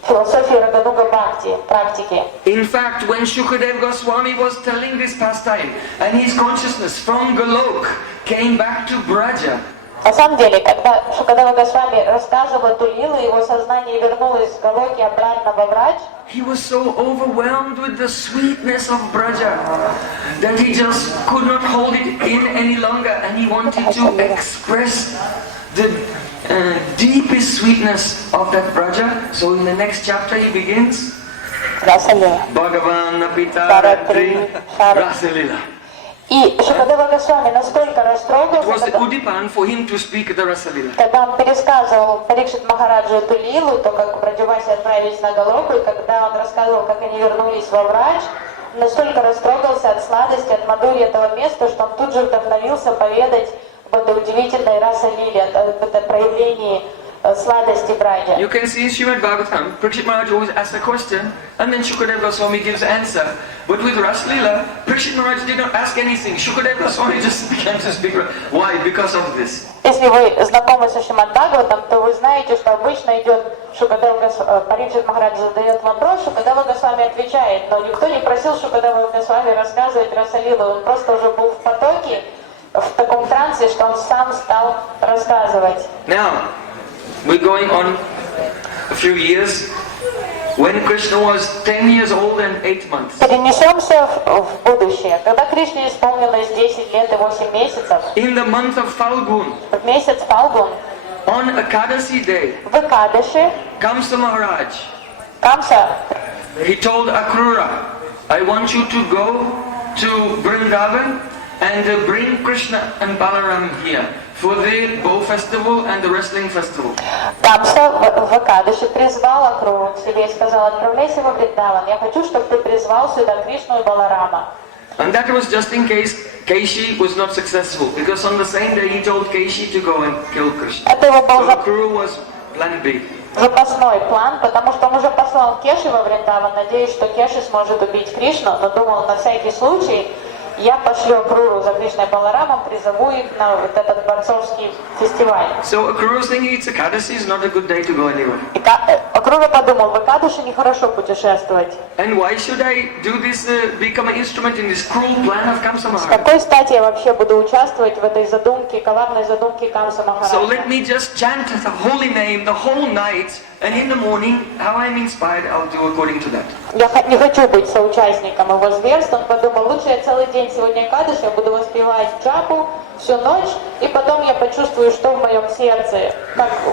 философии Рагануга Бхакти, практики. In fact, when Shukadev Goswami was telling this pastime, and his consciousness from Golok came back to Braja, На самом деле, когда Шукадева Госвами рассказывал эту лилу, его сознание вернулось с Галоки обратно во Брадж, he was so overwhelmed with the sweetness of Braja that he just could not hold it in any longer, and he wanted to express the deepest sweetness of that Braja. So in the next chapter he begins Bhagavan Apita Ratri Rasalila. И Шукадева Госвами настолько It растрогался, was the Udipan for him to speak the Rasalila. когда он пересказывал Парикшит Махараджу эту лилу, то как Браджаваси отправились на Галоку, и когда он рассказывал, как они вернулись во Брадж, настолько растрогался от сладости, от мадури этого места, что он тут же вдохновился поведать об этой удивительной Раса-лиле, об этом проявлении сладости браги. You can see in Srimad Bhagavatam, Parikshit Maharaj always asks a question and then Shukadeva Goswami gives the answer. But with Raslila, Parikshit Maharaj did not ask anything. Shukadeva Goswami just began to speak. Why? Because of this. Если вы знакомы со Шримад Бхагаватам, то вы знаете, что обычно идет Парикшит Махарадж задает вопрос, Шукадева Госвами отвечает, но никто не просил Шукадева Госвами рассказывать Расалилу, он просто уже был в потоке, в таком трансе, что он сам стал рассказывать. Now, we're going on a few years. When Krishna was 10 years old and 8 months. Перенесемся в будущее. Когда Кришне исполнилось 10 лет и 8 месяцев, In the month of Falgun, в месяц Фалгун, on Ekadasi day, в Экадаши, Kamsa Maharaj, Камса, he told Akrura, I want you to go to Vrindavan and bring Krishna and Balaram here for the bow festival and the wrestling festival. Камса в Экадаши призвал Акруру к себе и сказал, отправляйся во Вриндаван, я хочу, чтобы ты призвал сюда Кришну и Баларама. And that was just in case Keshi was not successful, because on the same day he told Keshi to go and kill Krishna. Это его был So Akrura was plan B. запасной план, потому что он уже послал Кеши во Вриндаван, надеясь, что Кеши сможет убить Кришну, но думал, на всякий случай я пошлю Акруру за Кришной и Баларамом, призову их на вот этот борцовский фестиваль. So Akrura was thinking it's Ekadasi, is not a good day to go anywhere. И Акрура подумал, в Экадаши нехорошо путешествовать. And why should I do this, become an instrument in this cruel plan of Kamsa С Maharaj? какой стати я вообще буду участвовать в этой задумке, коварной задумке Камса So let Махараджа? me just chant the holy name the whole night, and in the morning, how I'm inspired, I'll do according to that. Я не хочу быть соучастником его зверств. Он подумал, лучше я целый день сегодня Экадаши, я буду воспевать джапу всю ночь, и потом я почувствую, что в моем сердце.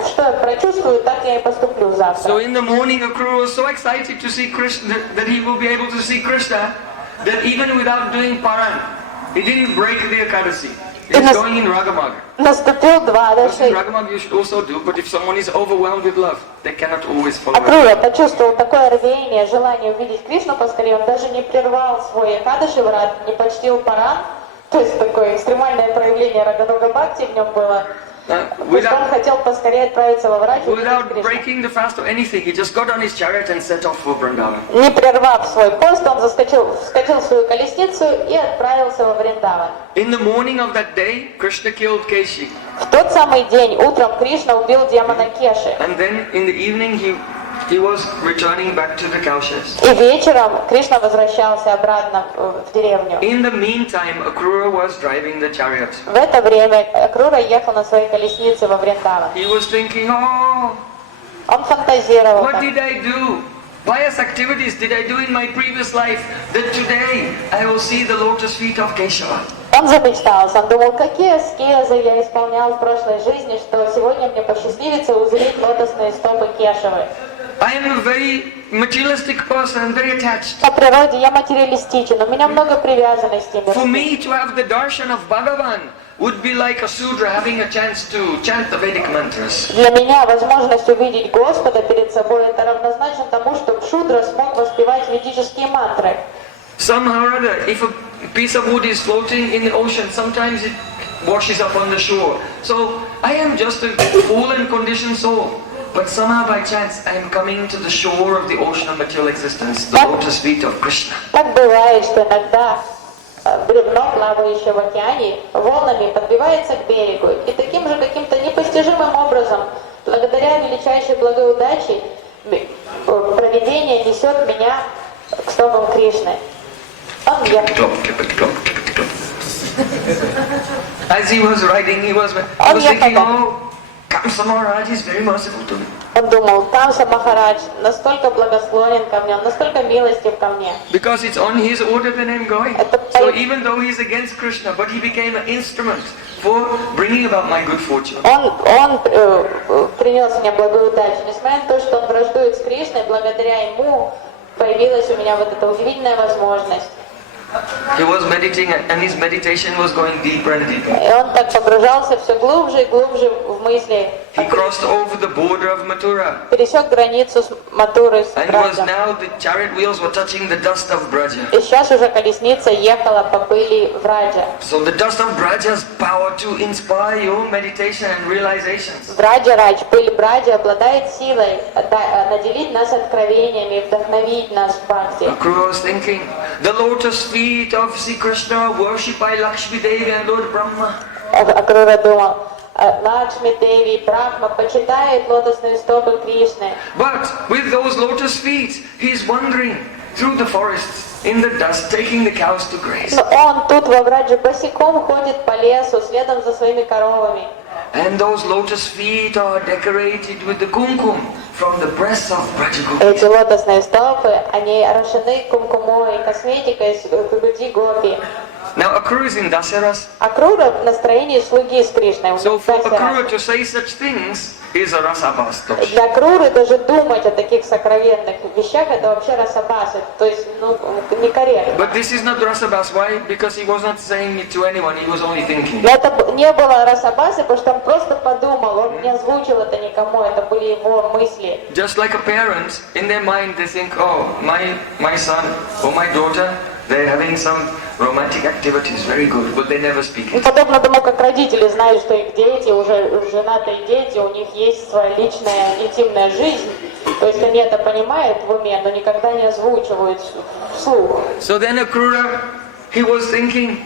Что я прочувствую, так я и поступлю завтра. So in the morning, Akrura was so excited to see Krishna, that he will be able to see Krishna, that even without doing paran, he didn't break the Ekadasi. He's going in Ragamag. Наступил Because in двадцатый. Ragamag you should also do, but if someone is overwhelmed with love, they cannot always follow it. Акрура почувствовал такое рвение, желание увидеть Кришну поскорее. Он даже не прервал свой Экадаши врат, не почтил паран. То есть такое экстремальное проявление Рагануга Бхакти в нем было. Потому что он хотел поскорее отправиться во врат и увидеть Without Кришну. breaking the fast or anything, he just got on his chariot and set off for Vrindavan. Не прервав свой пост, он вскочил в свою колесницу и отправился во Вриндаван. In the morning of that day, Krishna killed Keshi. В тот самый день утром Кришна убил демона Кеши. And then in the evening, he was returning back to the cowshares. И вечером Кришна возвращался обратно в деревню. In the meantime, Akrura was driving the chariot. В это время Акрура ехал на своей колеснице во Вриндаван. He was thinking, oh, Он фантазировал. what так. did I do? Pious activities did I do in my previous life that today I will see the lotus feet of Keshava? Он замечтался, он думал, какие аскезы я исполнял в прошлой жизни, что сегодня мне посчастливится узреть лотосные стопы Кешавы. I am a very materialistic person, very attached. По природе я материалистичен, у меня много привязанностей. For me to have the darshan of Bhagavan would be like a Sudra having a chance to chant the Vedic mantras. Для меня возможность увидеть Господа перед собой это равнозначно тому, чтобы Шудра смог воспевать ведические мантры. Somehow or other, if a piece of wood is floating in the ocean, sometimes it washes up on the shore. So I am just a fallen conditioned soul. But somehow by chance I am coming to the shore of the ocean of material existence, the lotus feet of Krishna. Так бывает, что иногда бревно, плавающее в океане, волнами подбивается к берегу. И таким же каким-то непостижимым образом, благодаря величайшей благоудаче, провидение несет меня к стопам Кришны. Он ехал. As he was riding, he was thinking, oh, Kamsa Maharaj is very merciful to me. Он думал, Камса Махарадж настолько благословен ко мне, он настолько милостив ко мне. Because it's on his order that I'm going. So even though he's against Krishna, but he became an instrument for bringing about my good fortune. Он принес мне благоудачу, несмотря на то, что он враждует с Кришной, благодаря ему появилась у меня вот эта удивительная возможность. He was meditating and his meditation was going deeper and deeper. И он так погружался все глубже и глубже в мысли He crossed over the border of Mathura. пересек границу с Матурой, с And was Браджем. now the chariot wheels were touching the dust of Braja. И сейчас уже колесница ехала по пыли Браджа. So the dust of Braja has power to inspire your meditation and realizations. Браджа Радж, пыль Браджа обладает силой наделить нас откровениями, вдохновить нас в бхакти. Akrura was thinking, the lotus feet of Sri Krishna worshipped by Lakshmi Devi and Lord Brahma. Акрура думал, Лакшми Деви, Брахма почитает лотосные стопы Кришны. But with those lotus feet, he's wandering through the forests in the dust, taking the cows to graze. Но он тут во Брадже босиком ходит по лесу, следом за своими коровами. And those lotus feet are decorated with the kumkum from the breasts of Braja Эти лотосные стопы, они орошены кумкумой, косметикой с груди гопи. Now Akrura is in Dasaras. Акрура в настроении слуги с Кришной. So for Akrura to say such things is a rasabhas. Для Акруры даже думать о таких сокровенных вещах, это вообще расабасы, то есть, некорректно. But this is not rasabhas. Why? Because he was not saying it to anyone, he was only thinking. Это не было расабасы, потому что он просто подумал, он не озвучил это никому, это были его мысли. Just like a parent, in their mind they think, oh, my son or my daughter, they're having some romantic activities, very good, but they never speak it. Подобно тому, как родители знают, что их дети, уже женатые дети, у них есть своя личная, интимная жизнь, то есть они это понимают в уме, но никогда не озвучивают вслух. So then Akrura, he was thinking,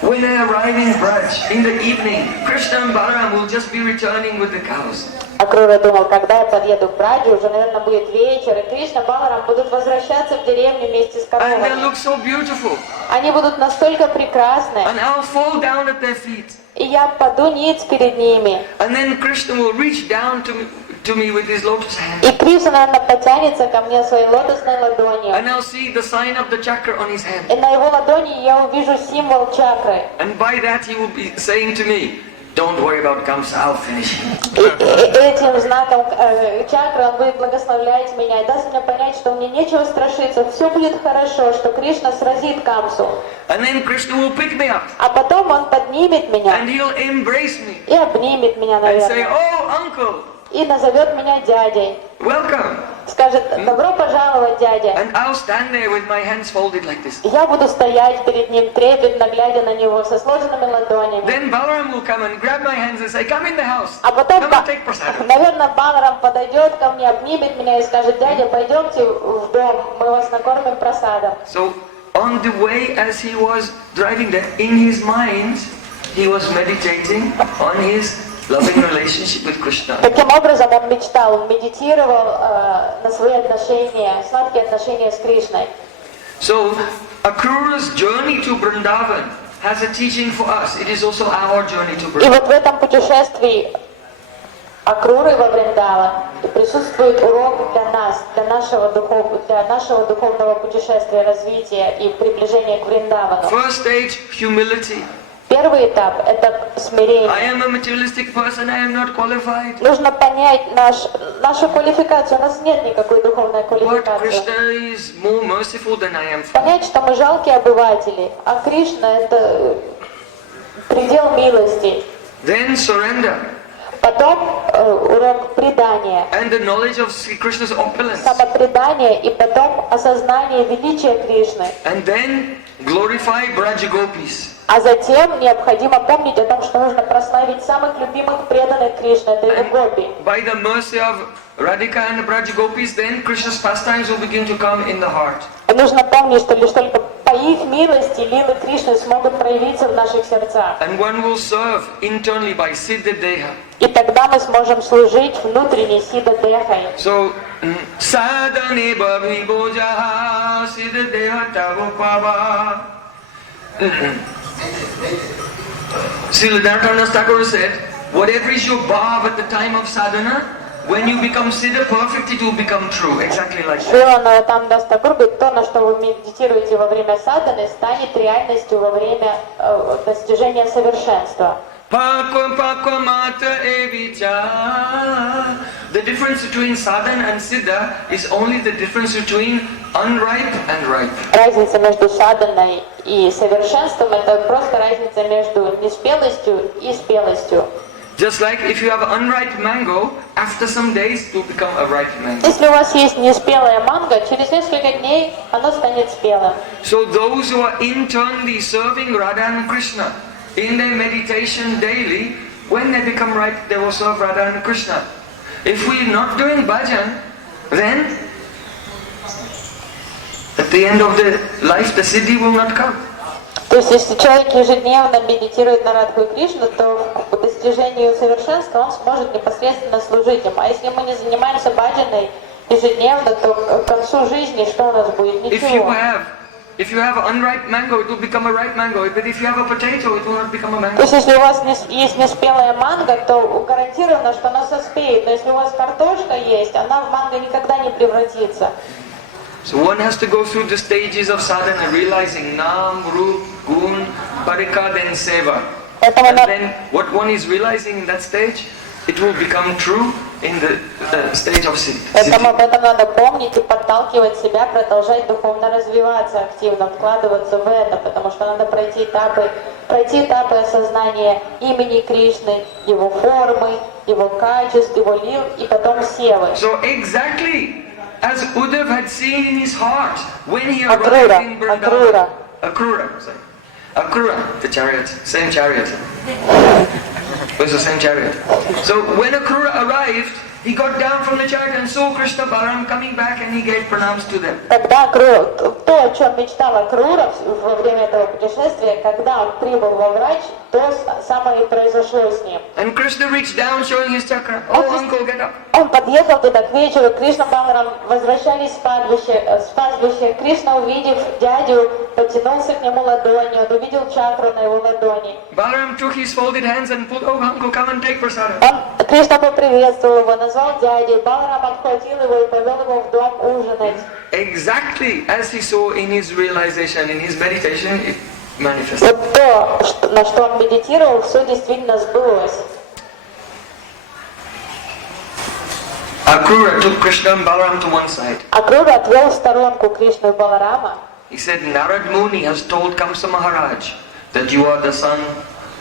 when I arrive in Braj in the evening, Krishna and Balaram will just be returning with the cows. Акрура думал, когда я подъеду к Браджу, уже, наверное, будет вечер, и Кришна и Баларам будут возвращаться в деревню вместе с And they'll коровами. look so beautiful. Они будут настолько прекрасны, And I'll fall down at their feet. и я паду ниц перед ними. And then Krishna will reach down to me with his lotus hand. И Кришна, наверное, потянется ко мне своей лотосной ладонью. And I'll see the sign of the chakra on his hand. И на его ладони я увижу символ чакры. And by that he will be saying to me, don't worry about Kamsa, I'll finish him. И этим знаком чакры он будет благословлять меня и даст мне понять, что мне нечего страшиться, все будет хорошо, что Кришна сразит Камсу. And then Krishna will pick me up. А потом он поднимет меня And he'll embrace me. и обнимет меня, And say, наверное, oh, uncle, и назовет меня дядей. welcome. Скажет, добро пожаловать, дядя. And I'll stand there with my hands folded like this. Я буду стоять перед ним, трепетно глядя на него со сложенными ладонями. Then Balaram will come and grab my hands and say, come in the house. А потом, Come and take prasadam. наверное, Баларам подойдет ко мне, обнимет меня и скажет, дядя, пойдемте в дом, мы вас накормим просадом. So on the way as he was driving there, in his mind, he was meditating on his loving relationship with Krishna. Таким образом он мечтал, он медитировал на свои отношения, сладкие отношения с Кришной. So Akrura's journey to Vrindavan has a teaching for us. It is also our journey to И Vrindavan. вот в этом путешествии Акруры во Вриндаван присутствует урок для нас, для нашего духовного путешествия, развития и приближения к Вриндавану. First stage, humility. Первый этап – это смирение. I am a materialistic person, I am not qualified. Нужно понять нашу квалификацию. У нас нет никакой духовной But квалификации. Krishna is more merciful than I am. Понять, что мы жалкие обыватели, а Кришна – это предел милости. Then surrender Потом урок предания, and the knowledge of Sri Krishna's opulence. самопредание и потом осознание величия Кришны. And then glorify Braja Gopis. А затем необходимо помнить о том, что нужно прославить самых любимых преданных Кришны, это его гопи. By the mercy of Radhika and the Braja Gopis, then Krishna's pastimes will begin to come in the heart. Нужно помнить, что лишь только по их милости лилы Кришны смогут проявиться в наших сердцах. And one will serve internally by Siddha Deha. И тогда мы сможем служить внутренней сиддха-дехой. So, sadhane bhavi bojaha Siddha Deha tavupava. Srila Narottam Thakur said, whatever is your bhav at the time of sadhana, when you become siddha perfect, it will become true. Exactly like that. Шрила Наротtam Тхакур говорит, то, на что вы медитируете во время садханы, станет реальностью во время достижения совершенства. The difference between sadhana and siddha is only the difference between unripe and ripe. Разница между садханой и совершенством – это просто разница между неспелостью и спелостью. Just like if you have unripe mango, after some days it will become a ripe mango. Если у вас есть неспелая манго, через несколько дней оно станет спелым. So those who are internally serving Radha and Krishna in their meditation daily, when they become ripe, they will serve Radha and Krishna. If we are not doing bhajan, then at the end of the life, the siddhi will not come. То есть, если человек ежедневно медитирует на Радху и Кришну, то к достижению совершенства он сможет непосредственно служить им. А если мы не занимаемся баджаной ежедневно, то к концу жизни что у нас будет? Ничего. If you have unripe mango, it will become a ripe mango. But if you have a potato, it will not become a mango. То есть, если у вас есть неспелая манго, то гарантированно, что она соспеет. Но если у вас картошка есть, она в манго никогда не превратится. So one has to go through the stages of sadhana, realizing Nam, Rup, Gun, Parika, then Seva. And then what one is realizing in that stage, it will become true in the stage of siddhi. Поэтому об этом надо помнить и подталкивать себя, продолжать духовно развиваться активно, вкладываться в это, потому что надо пройти этапы осознания имени Кришны, его формы, его качеств, его лил и потом севы. So exactly as Uddhav had seen in his heart when he arrived in Vrindavan. Akrura, the chariot, same chariot. It was the same chariot. So when Akrura arrived, he got down from the chariot and saw Krishna Balaram coming back and he gave pranams to them. Когда то, о чем мечтал Акрура во время этого путешествия, когда он прибыл во врач, то самое и произошло с ним. And Krishna reached down showing his chakra. Oh, uncle, get up. Он подъехал туда к вечеру, Кришна Баларам возвращались с пастбища. Кришна, увидев дядю, потянулся к нему ладонью, он увидел чакру на его ладони. Balaram took his folded hands and pulled, oh uncle, come and take prasada. Кришна поприветствовал его, назвал дядей, Баларам отхватил его и повел его в дом ужинать. Exactly as he saw in his realization, in his meditation, it manifested. Вот то, на что он медитировал, все действительно сбылось. Akrura took Krishna and Balaram to one side. Акрура отвел в сторонку Кришну и Баларама. He said, Narad Muni has told Kamsa Maharaj that you are the son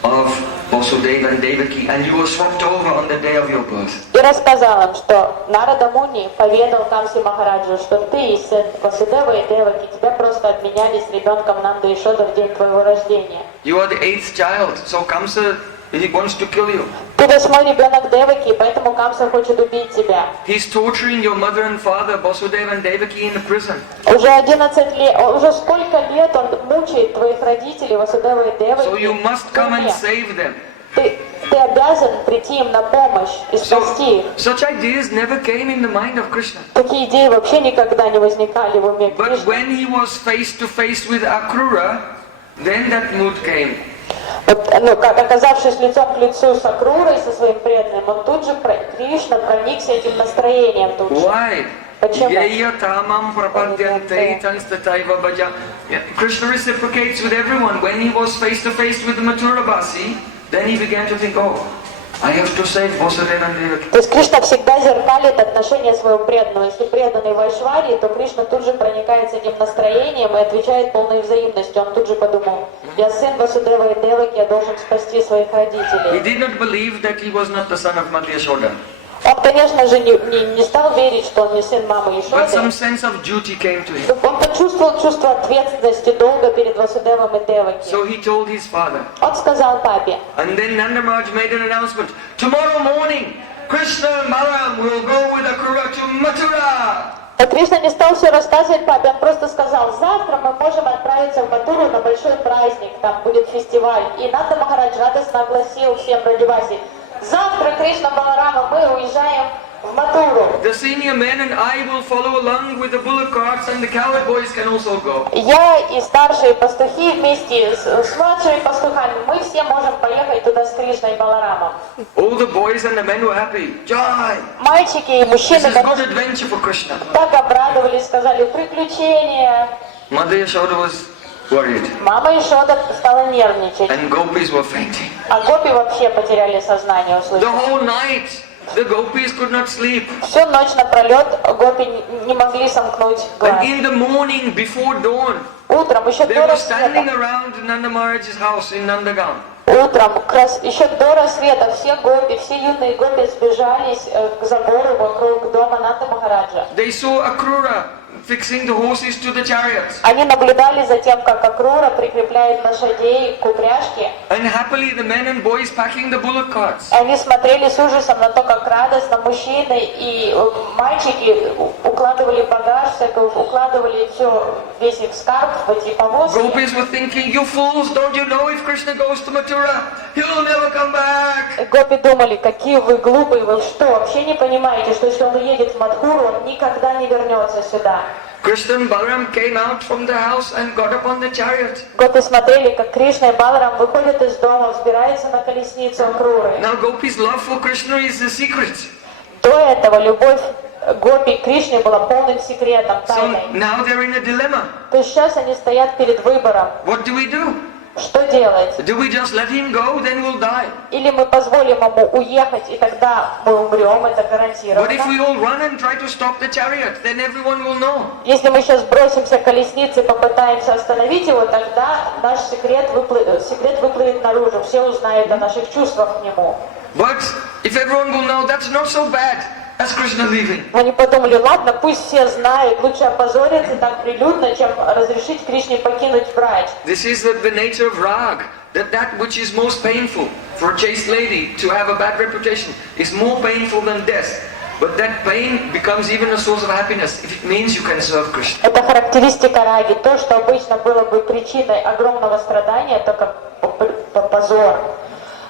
of Vasudeva and Devaki and you were swapped over on the day of your birth. И рассказал им, что Нарада Муни поведал Камсе Махараджу, что ты и сын Васудева и Деваки, тебя просто обменяли с ребенком Нанду и Шода в день твоего рождения. You are the 8th child, so Kamsa, he wants to kill you. Ты 8-й ребенок Деваки, поэтому Камса хочет убить тебя. He's torturing your mother and father, Vasudeva and Devaki, in the prison. Уже 11 лет, уже сколько лет он мучает твоих родителей, Васудева и Деваки. So you must come and save them. Ты обязан прийти им на помощь и спасти их. Such ideas never came in the mind of Krishna. Такие идеи вообще никогда не возникали в уме Кришны. But when he was face to face with Akrura, then that mood came. Вот, как оказавшись лицом к лицу с Акрурой, со своим преданным, он тут же, Кришна, проникся этим настроением тут же. Why? Почему? Krishna reciprocates with everyone. When he was face to face with the Mathura Basi, then he began to think, oh, I have to save Vasudeva and Devaki. То есть Кришна всегда зеркалит отношения своего преданного. Если преданный Вайшвари, то Кришна тут же проникается этим настроением и отвечает полной взаимностью. Он тут же подумал, я сын Васудева и Деваки, я должен спасти своих He родителей. did not believe that he was not the son of Madhya Yashoda. Он, конечно же, не стал верить, что он не сын мамы But some Ешоды. sense of duty came to him. Он почувствовал чувство ответственности, долга перед Васудевом и Деваки. So he told his father. Он сказал папе. And then Nanda Maharaj made an announcement. Tomorrow morning, Krishna and Balaram will go with Akrura to Mathura. А Кришна не стал все рассказывать папе, он просто сказал, завтра мы можем отправиться в Матуру на большой праздник, там будет фестиваль. И Нанда Махарадж радостно огласил всем Брадиваси, завтра Кришна Баларама, мы уезжаем в Матуру. The senior men and I will follow along with the bullock carts and the cowherd boys can also go. Я и старшие пастухи вместе с младшими пастухами, мы все можем поехать туда с Кришной и Баларамом. All the boys and the men were happy. Joy! Мальчики и This мужчины is good adventure for Krishna. так обрадовались, сказали, приключения. Mother Yashoda was worried. Мама Ишода стала нервничать, And gopis were fainting. а гопи вообще потеряли сознание, The услышав. whole night, the gopis could not sleep. Всю ночь напролет гопи не могли сомкнуть глаз. And in the morning, before dawn, Утром, еще they до were standing рассвета, around Nanda Maharaj's house in Nandagaon. Утром, еще до рассвета, все гопи, все юные гопи сбежались к забору вокруг дома Нанда Махараджа. They saw Akrura fixing the horses to the chariots. Они наблюдали за тем, как Акрура прикрепляет лошадей к упряжке. And happily the men and boys packing the bullock carts. Они смотрели с ужасом на то, как радостно мужчины и мальчики укладывали багаж, укладывали все, весь их скарб в эти повозки. Gopis were thinking, you fools, don't you know if Krishna goes to Mathura, he'll never come back. Гопи думали, какие вы глупые, вы что, вообще не понимаете, что если он уедет в Мадхуру, он никогда не вернется сюда. Krishna and Balaram came out from the house and got up on the chariot. Гопи смотрели, как Кришна и Баларам выходят из дома, взбираются на колесницу Акруры. Now Gopi's love for Krishna is a secret. До этого любовь Гопи к Кришне была полным секретом, So тайной. now they're in a dilemma. То есть сейчас они стоят перед выбором. What do we do? Что делать? Do we just let him go, then we'll die? Или мы позволим ему уехать, и тогда мы умрем, это But if гарантированно. we all run and try to stop the chariot, then everyone will know. Если мы сейчас бросимся к колеснице и попытаемся остановить его, тогда наш секрет выплывет наружу, все узнают о наших чувствах к нему. But if everyone will know, that's not so bad as Krishna leaving. Они подумали, ладно, пусть все знают, лучше опозориться так прилюдно, чем разрешить Кришне покинуть брач. This is the nature of rag, that which is most painful for a chaste lady to have a bad reputation is more painful than death. But that pain becomes even a source of happiness if it means you can serve Krishna. Это характеристика раги, то, что обычно было бы причиной огромного страдания, это как позор.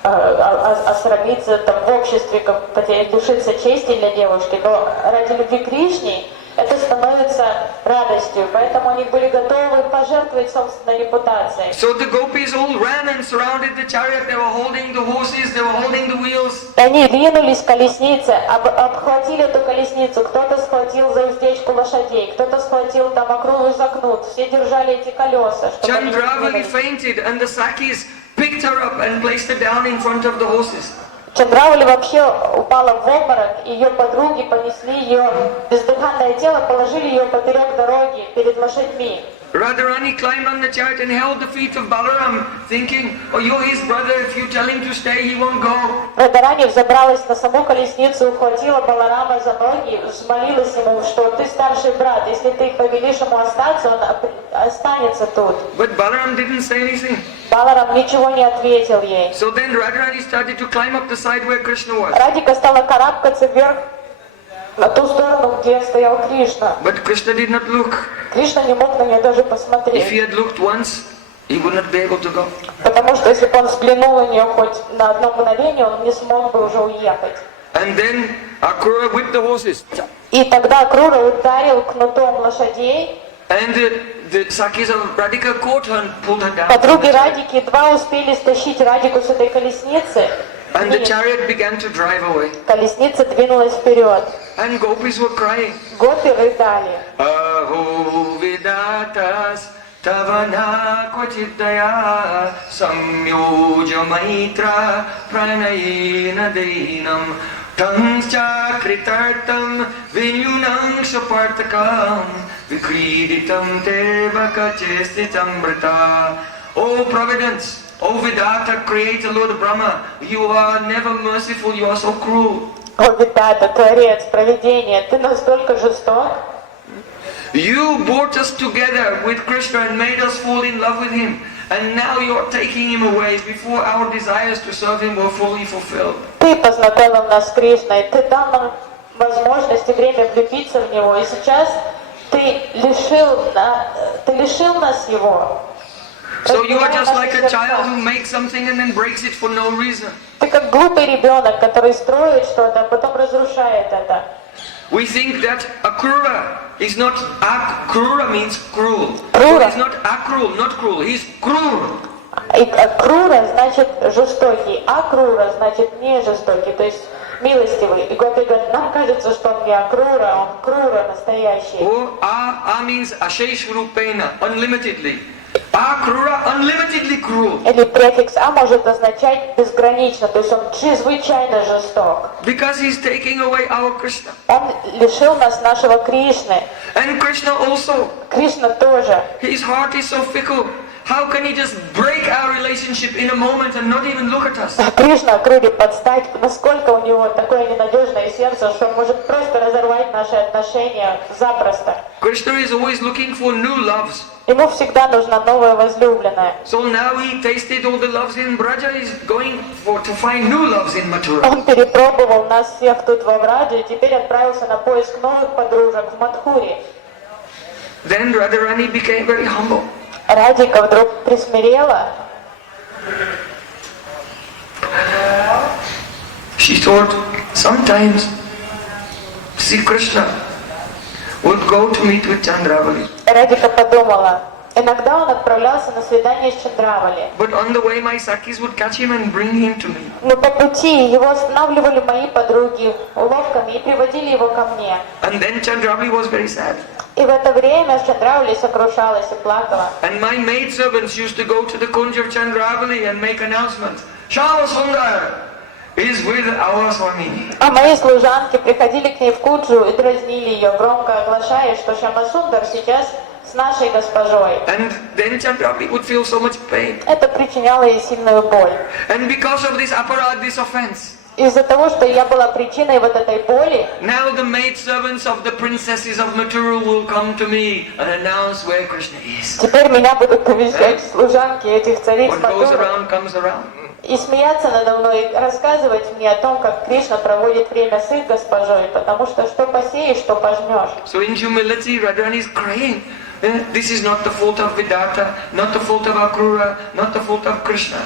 Осрамиться там в обществе, как лишиться чести для девушки, но ради любви к Кришне это становится радостью, поэтому они были готовы пожертвовать собственной репутацией. So the gopis all ran and surrounded the chariot. They were holding the horses, they were holding the wheels. Они ринулись к колеснице, обхватили эту колесницу, кто-то схватил за уздечку лошадей, кто-то схватил там Акруру за кнут, все держали эти колеса, чтобы они не Chandravali двинулись. fainted and the Sakis picked her up and placed her down in front of the horses. Чандравали вообще упала в обморок, ее подруги понесли ее бездыханное тело, положили ее поперек дороги перед лошадьми. Radharani climbed on the chariot and held the feet of Balaram, thinking, oh, you're his brother, if you tell him to stay, he won't go. Радharani взобралась на саму колесницу, ухватила Баларама за ноги, взмолилась ему, что ты старший брат, если ты повелишь ему остаться, он останется тут. But Balaram didn't say anything. Баларам ничего не ответил ей. So then Radharani started to climb up the side where Krishna was. Радика стала карабкаться вверх на ту сторону, где стоял Кришна. But Krishna did not look. Кришна не мог на нее даже If he посмотреть, had looked once, he would not be able to go. потому что если бы он взглянул на нее хоть на одно мгновение, он не смог бы уже уехать. And then Akrura whipped the horses. И тогда Акрура ударил кнутом лошадей. And the Sakis of Radhika caught her and pulled her down. Подруги Радики едва успели стащить Радику с этой колесницы. And the вниз. chariot began to drive away. Колесница двинулась вперед. And gopis were crying. Гопи рыдали. Aho vidatas tavana kvachidaya samyoja maitra pranayena dainam tanscha kritartam vinyunam shapartakam vikriditam teva kachestitam mrita. Oh Providence! O Vedanta, creator Lord Brahma, you are never merciful, you are so cruel. О, Видата, Творец, Провидение, ты настолько жесток. You brought us together with Krishna and made us fall in love with him. And now you are taking him away before our desires to serve him were fully fulfilled. Ты познакомил нас с Кришной, ты дал нам возможность и время влюбиться в Него, и сейчас ты лишил нас Его. So you are just like a child who makes something and then breaks it for no reason. Ты как глупый ребенок, который строит что-то, а потом разрушает это. We think that Akrura is not, Akrura means cruel. Krura. So he's not Akrul, not cruel, he's cruel. И Акрура значит жестокий, Акрура значит не жестокий, то есть милостивый. И Гопи говорит, нам кажется, что он не Акрура, он Крура настоящий. Oh, A means Ashesh Rupena, unlimitedly. Akrura, unlimitedly cruel. Или префикс А может означать безгранично, то есть он чрезвычайно жесток. Because he's taking away our Krishna. Он лишил нас нашего Кришны. And Krishna also. Кришна тоже. His heart is so fickle. How can he just break our relationship in a moment and not even look at us? Кришна Акруре подстать, насколько у него такое ненадежное сердце, что он может просто разорвать наши отношения запросто. Krishna is always looking for new loves. Ему всегда нужна новая возлюбленная. So now he tasted all the loves in Braja, he's going to find new loves in Mathura. Он перепробовал нас всех тут во Врадже и теперь отправился на поиск новых подружек в Мадхуре. Then Radharani became very humble. Радика вдруг присмирела. She thought sometimes Sri Krishna would go to meet with Chandravali. Радика подумала, иногда он отправлялся на свидание с Чандравали. But on the way my Sakis would catch him and bring him to me. Но по пути его останавливали мои подруги уловками и приводили его ко мне. And then Chandravali was very sad. И в это время Чандравали сокрушалась и плакала. And my maidservants used to go to the Kunj of Chandravali and make announcement. Shama Sundar is with our Swami. А мои служанки приходили к ней в Куджу и дразнили ее, громко оглашая, что Шьяма-Сундар сейчас с нашей госпожой. And then Chandravali would feel so much pain. Это причиняло ей сильную боль. And because of this aparad, this offense, Из-за того, что я была причиной вот этой боли, now the maidservants of the princesses of Mathura will come to me and announce where Krishna is. теперь меня будут навещать служанки этих цариц What goes Мадхуры around comes around. и смеяться надо мной, и рассказывать мне о том, как Кришна проводит время с их госпожой, потому что что посеешь, что пожнешь. So in humility, Radharani is crying. This is not the fault of Vedanta, not the fault of Akrura, not the fault of Krishna.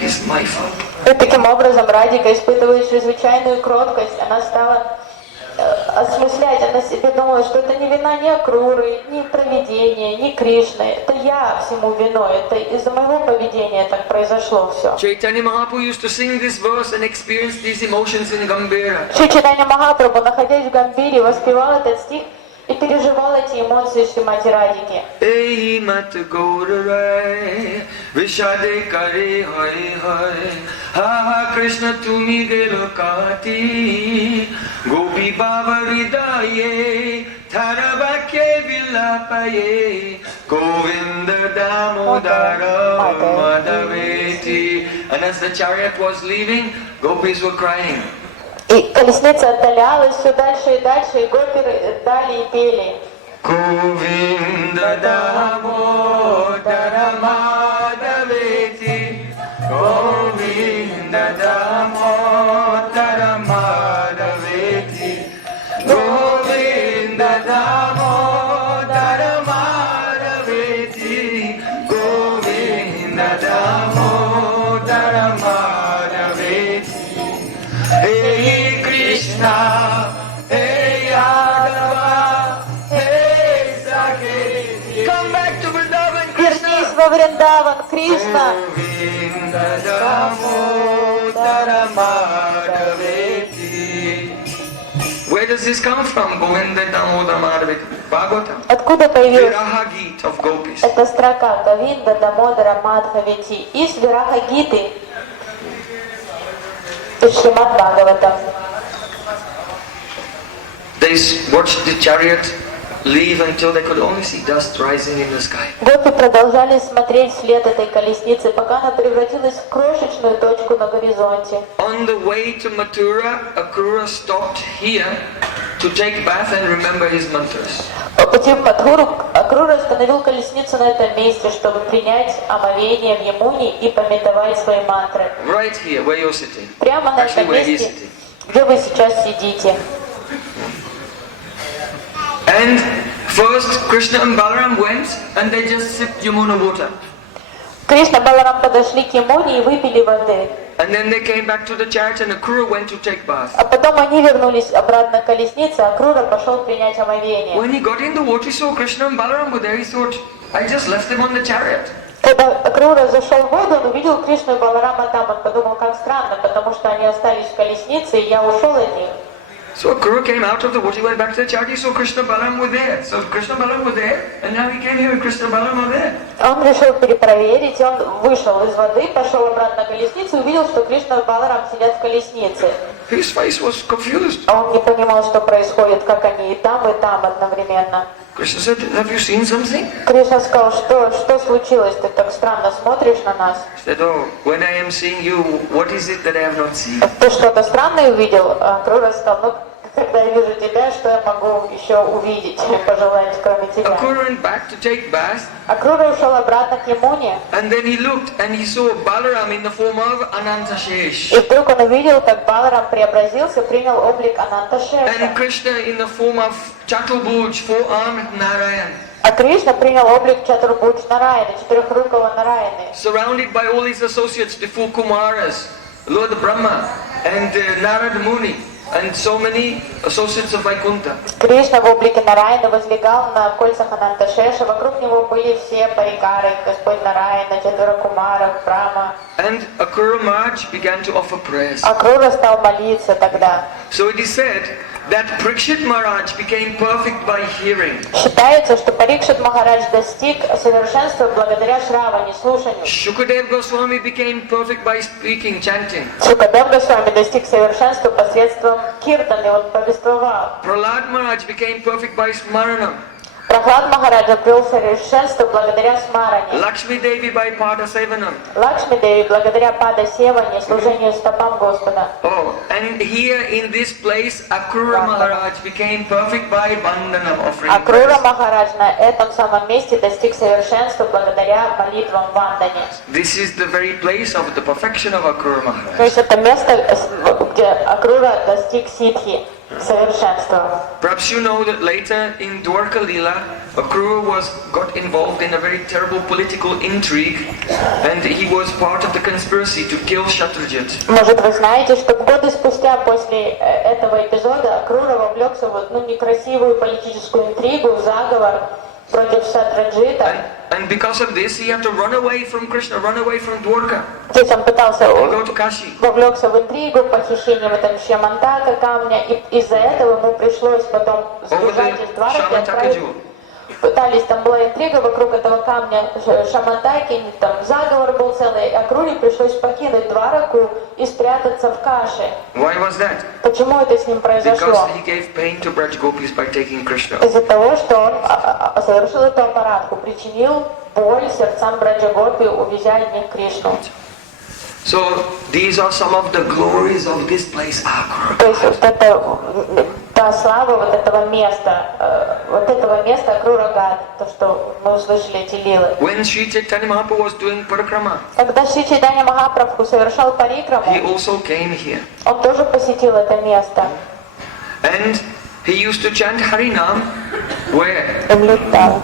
It's my fault. И таким образом Радика испытывает чрезвычайную кроткость. Она стала осмыслять, она себе думала, что это не вина ни Акруры, ни провидения, ни Кришны. Это я всему виной. Это из-за моего поведения так произошло все. Chaitanya Mahaprabhu used to sing this verse and experience these emotions in Gambhira. Шри Чайтанья Махапрабху, находясь в Гамбире, воспевал этот стих и переживал эти эмоции Шримати Радики. Ei mat gaurarai vishade kare hai hai ha Krishna tumi gelo kati gopi bavaridaye tharabakye vilapaye Govinda damodara madhaveti. And as the chariot was leaving, gopis were crying. И колесница отдалялась все дальше и дальше, и гопи дали и пели. Govinda damodara madhaveti Govinda damodara madhaveti Govinda damodara madhaveti Govinda damodara madhaveti. Hey Krishna, hey Yadava, hey Saketi. Come back to Vrindavan, Вернись Krishna. во Вриндаван, Кришна! Govinda Damodara Madhaveti. Where does this come from? Govinda Damodara Madhaveti. Bhagavatam. Откуда появилась Viraha Geet of Gopis. эта строка Говинда Дамодара Мадхавити из Вираха Гиты, из Шримад Бхагаватам? They watched the chariot leave until they could only see dust rising in the sky. Гопи продолжали смотреть вслед этой колесницы, пока она превратилась в крошечную точку на горизонте. On the way to Mathura, Akrura stopped here to take bath and remember his mantras. По пути в Мадхуру Акрура остановил колесницу на этом месте, чтобы принять омовение в Ямуне и пометовать свои мантры. Right here, where you're sitting. Прямо на Actually, этом where he's месте, sitting. где вы сейчас сидите. And first, Krishna and Balaram went and they just sipped Yamuna water. Кришна и Баларам подошли к Ямуне и выпили воды. And then they came back to the chariot and Akrura went to take bath. А потом они вернулись обратно к колеснице, а Акрура пошел принять омовение. When he got in the water, he saw Krishna and Balaram were there. He thought, I just left them on the chariot. Когда Акрура зашел в воду, он увидел Кришну и Баларама там. Он подумал, как странно, потому что они остались в колеснице, и я ушел от них. So Akrura came out of the water, he went back to the chariot, he saw Krishna and Balaram were there. So Krishna and Balaram were there, and now he came here and Krishna and Balaram were there. Он решил перепроверить, он вышел из воды, пошел обратно к колеснице и увидел, что Кришна и Баларам сидят в колеснице. His face was confused. А он не понимал, что происходит, как они и там одновременно. Krishna said, have you seen something? Кришна сказал, что случилось? Ты так странно смотришь на нас. He said, oh, when I am seeing you, what is it that I have not seen? Ты что-то странное увидел? Акрура сказал, ну, когда я вижу тебя, что я могу еще увидеть, пожелать, кроме тебя? Akrura went back to take bath. Акрура ушел обратно к Ямуне. And then he looked and he saw Balaram in the form of Anantashesh. И вдруг он увидел, как Баларам преобразился, принял облик And Ананташеша. Krishna in the form of Chaturbuj, four-armed Narayan. А Кришна принял облик Чатурбудж Нараяна, четырехрукого Нараяны. Surrounded by all his associates, the four Kumaras, Lord Brahma and Narada Muni. And so many associates of Vaikuntha. Кришна в облике Нараяна возлегал на кольцах Ананташеша. Вокруг него были все парикары, Господь Нараяна, четверо кумаров, Брахма. And Akrura Maharaj began to offer prayers. Акрура стал молиться тогда. So it is said that Parikshit Maharaj became perfect by hearing. Считается, что Парикшит Махарадж достиг совершенства благодаря Шраване, слушанию. Shukadev Goswami became perfect by speaking, chanting. Шукадев Госвами достиг совершенства посредством киртаны, он повествовал. Prahlad Maharaj became perfect by smaranam. Прохлад Махараджа обрел совершенство благодаря смаране. Lakshmi Devi by Pada Sevanam. Лакшми Деви благодаря Пада Севане, служению стопам Господа. Oh, and here in this place, Akrura Maharaj became perfect by Vandanam, offering Акрура prayers. Махарадж на этом самом месте достиг совершенства благодаря молитвам Вандане. This is the very place of the perfection of Akrura То Maharaj. есть это место, где Акрура достиг ситхи, совершенства. Perhaps you know that later in Dwarka Lila, Akrura got involved in a very terrible political intrigue, and he was part of the conspiracy to kill Shatrajit. Может, вы знаете, что годы спустя после этого эпизода Акрура вовлекся в некрасивую политическую интригу, заговор против Шатраджита. And because of this, he had to run away from Krishna, run away from Dwarka, Здесь он пытался and go to Kashi. вовлекся в интригу, похищение этого Шьямантака камня, и из-за этого ему пришлось потом Over сбежать the из Двараки, Shamantaka отправить. jewel. Пытались, там была интрига вокруг этого камня Шамантаки, там заговор был целый, а Акруре пришлось покинуть Двараку и спрятаться в Каше. Why was that? Почему это с ним произошло? Because he gave pain to Braj Gopis by taking Krishna. Из-за того, что он совершил эту аппаратку, причинил боль сердцам Браджа Гопи, увезя от них Кришну. So these are some of the glories of this place, Akrura. То есть вот это, та слава вот этого места Акрура Гhat, то, что мы услышали эти лилы. When Sri Chaitanya Mahaprabhu was doing Parikrama, Когда Шри Чайтанья Махапрабху совершал парикраму, he also came here. он тоже посетил это место. And he used to chant Harinam, where? Имлитала.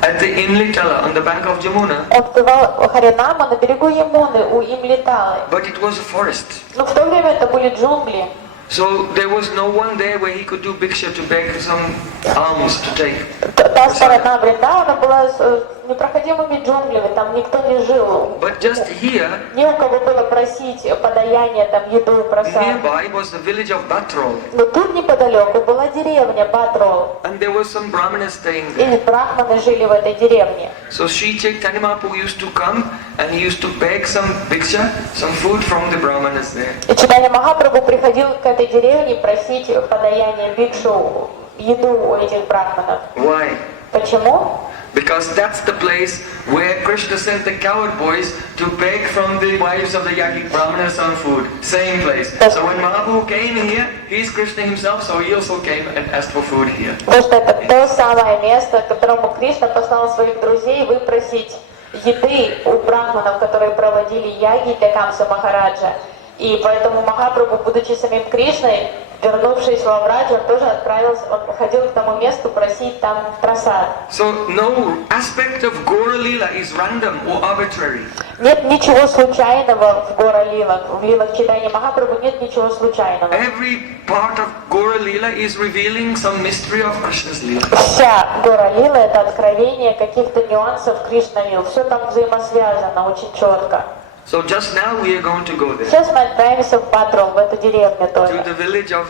At the Imlitala, on the bank of Jamuna. Он певал Харинама на берегу Ямуны у Имлиталы. But it was a forest. Но в то время это были джунгли. So there was no one there where he could do bhiksha to beg some alms to take. Та сторона Вриндауна была с непроходимыми джунглями, там никто не жил. But just here, Не у кого было просить подаяние, там, еду, просад. nearby was the village of Batrol. Но тут неподалеку была деревня Батрол, And there was some brahmanas staying и there. брахманы жили в этой деревне. So Sri Chaitanya Mahaprabhu used to come and he used to beg some bhiksha, some food from the brahmanas there. И Чайтанья Махапрабху приходил к этой деревне просить подаяние бикшу, еду у этих брахманов. Why? Почему? Because that's the place where Krishna sent the coward boys to beg from the wives of the Yajnik Brahmanas some food. Same place. So when Mahaprabhu came here, he's Krishna himself, so he also came and asked for food here. Потому что это то самое место, к которому Кришна послал своих друзей выпросить еды у брахманов, которые проводили яги для Камса Махараджа. И поэтому Махапрабху, будучи самим Кришной, вернувшись в Авраджу, он тоже отправился, он ходил к тому месту просить там прасад. So no aspect of Gora Lila is random or arbitrary. Нет ничего случайного в Гора Лилах, в Лилах Чайтаньи Махапрабху нет ничего случайного. Every part of Gora Lila is revealing some mystery of Krishna's Lila. Вся Гора Лила — это откровение каких-то нюансов Кришна Лил. Все там взаимосвязано очень четко. So just now we are going to go there. Сейчас мы отправимся в Патрол, в эту деревню To тоже. the village of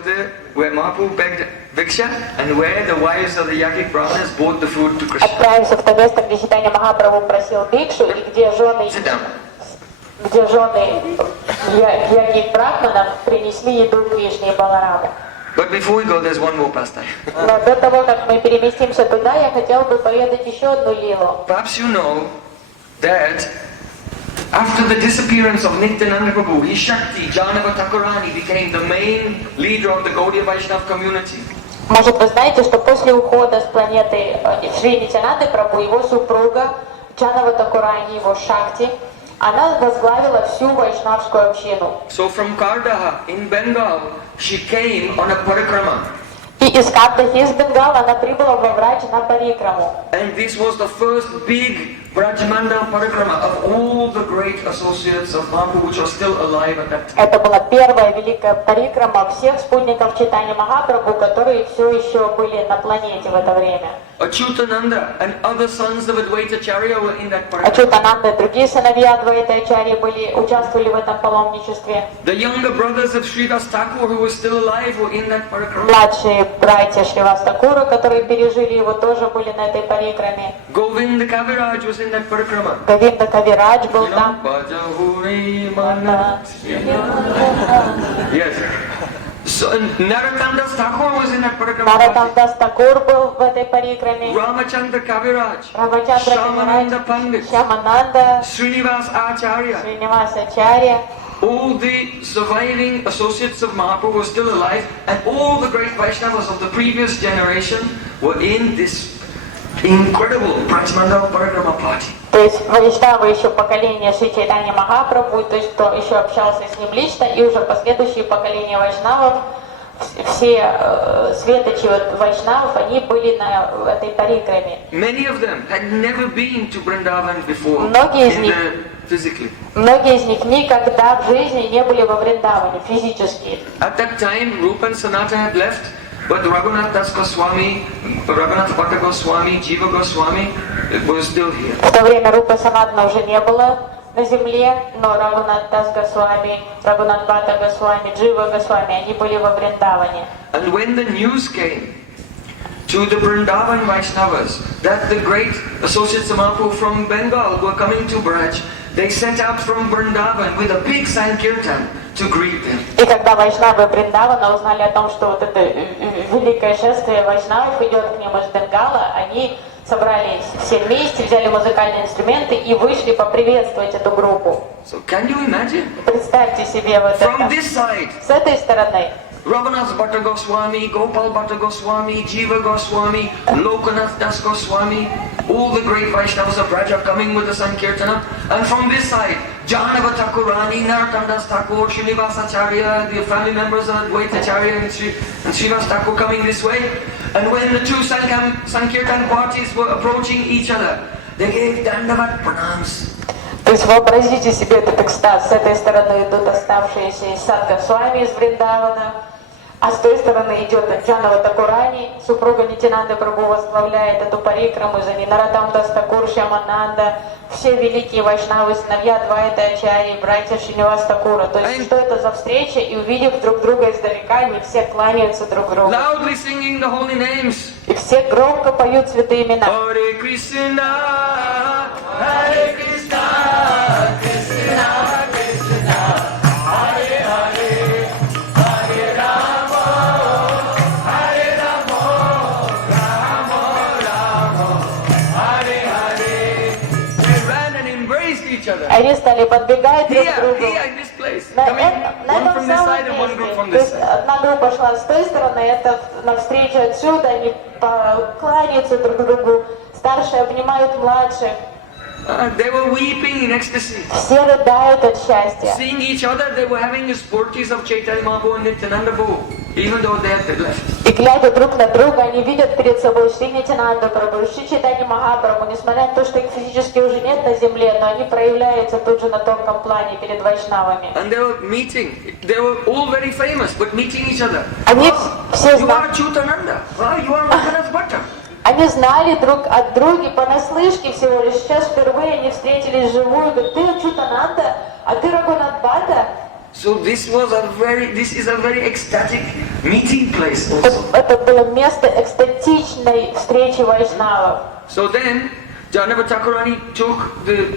where Mahaprabhu begged Viksha and where the wives of the Yajnik Brahmanas brought the food to Krishna. Отправимся в то место, где Чайтанья Махапрабху просил бикшу, и где жены Sit down. яги брахманов принесли еду Кришне и Балараму. But before we go, there's one more pastime. Но до того, как мы переместимся туда, я хотел бы поведать еще одну лилу. Perhaps you know that after the disappearance of Nityananda Prabhu, his Shakti, Janava Thakurani, became the main leader of the Gaudiya Vaishnava community. Может, вы знаете, что после ухода с планеты Шри Нитянанды Прабху, его супруга Джанава Такурани, его Шакти, она возглавила всю вайшнавскую общину. So from Kardaha in Bengal, she came on a Parikrama. И из Кардахи, из Бенгала, она прибыла во Врач на Парикраму. And this was the first big Brajamandal Parikrama of all the great associates of Mahaprabhu which are still alive at that time. Это была первая великая Парикрама всех спутников Чайтаньи Махапрабху, которые все еще были на планете в это время. Achyutananda and other sons of Advaitacharya were in that Parikrama. Ачутананда и другие сыновья Адвайтачарьи участвовали в этом паломничестве. The younger brothers of Sridhar Thakur who were still alive were in that Parikrama. Младшие братья Шривастакура, которые пережили его, тоже были на этой парикраме. Govinda Kaviraj was in that Parikrama. Говинда Кавирадж был You know, там. Bhajahuri Mana. Yes. So Narottam Das Thakur was in that Parikrama. Наротам Дас Такур был в этой парикраме. Ramachandra Kaviraj. Рамачандра Shamananda Кавирадж, Pandit. Шамананда, Srinivas Acharya. Шринивасачарья. All the surviving associates of Mahaprabhu were still alive, and all the great Vaishnavas of the previous generation were in this incredible Brajmandal Parikrama party. То есть вайшнавы еще поколения Шри Чайтаньи Махапрабху, то есть кто еще общался с ним лично, и уже последующие поколения вайшнавов, все светочи вайшнавов, они были на этой парикраме. Many of them had never been to Vrindavan before, Многие из них physically. Многие из них никогда в жизни не были во Вриндаване физически. At that time, Rupa and Sanatana had left, but Raghunath Das Goswami, Raghunath Bhatta Goswami, Jiva Goswami was still here. В то время Рупы Санатана уже не было на земле, но Рагунат Дас Госвами, Рагунат Бхатта Госвами, Джива Госвами, они были во Вриндаване. And when the news came to the Vrindavan Vaishnavas that the great associates of Mahaprabhu from Bengal were coming to Braj, they set out from Vrindavan with a big Sankirtan to greet them. И когда вайшнавы Вриндавана узнали о том, что вот это великое шествие вайшнавов идет к ним из Бенгала, они собрались все вместе, взяли музыкальные инструменты и вышли поприветствовать эту группу. So can you imagine? Представьте себе вот From это. this side, С этой стороны Raghunath Bhatta Goswami, Gopal Bhatta Goswami, Jiva Goswami, Lokanath Das Goswami, all the great Vaishnavas of Braj are coming with the Sankirtana. And from this side, Janava Thakurani, Narottam Das Thakur, Srinivasacharya, the family members of Advaitacharya and Srivas Thakur coming this way. And when the two Sankirtan parties were approaching each other, they gave Dandavat pranams. То есть вообразите себе этот экстаз. С этой стороны идут оставшиеся из Садга Свами из Вриндавана, а с той стороны идет Джанава Такурани, супруга Нитянанды Прабху возглавляет эту парикраму, за ней Наротам Дас Такур, Шамананда, все великие вайшнавы, сыновья Адвайтачарьи, братья Шринивас Такура. То есть что это за встреча, и увидев друг друга издалека, они все кланяются друг другу. Loudly singing the holy names. И все громко поют святые имена. Hare Krishna, Hare Krishna, Krishna Krishna, Hare Hare, Hare Rama, Hare Rama, Rama Rama, Hare Hare. They ran and embraced each other. Они стали подбегать друг к Here, другу. here in this place. На Coming one этом from this самом side and one group месте. from То this есть side. одна группа шла с той стороны, это навстречу отсюда, они кланяются друг другу, старшие обнимают младших, They were weeping in ecstasy. все рыдают от счастья. Seeing each other, they were having the spurtis of Chaitanya Mahaprabhu and Nityananda Prabhu, even though they had left. И глядя друг на друга, они видят перед собой Шри Нитянанда Прабху, Шри Чайтаньи Махапрабху, несмотря на то, что их физически уже нет на земле, но они проявляются тут же на тонком плане перед вайшнавами. And they were meeting. They were all very famous, but meeting each other. Они все You знали. are Chutananda. You are Raghunath Bhatta. Они знали друг от друга понаслышке всего лишь. Сейчас впервые они встретились вживую. Говорят, ты Ачутананда, а ты Рагунат Бхатта. So this is a very ecstatic meeting place also. Это было место экстатичной встречи вайшнавов. So then, Janava Thakurani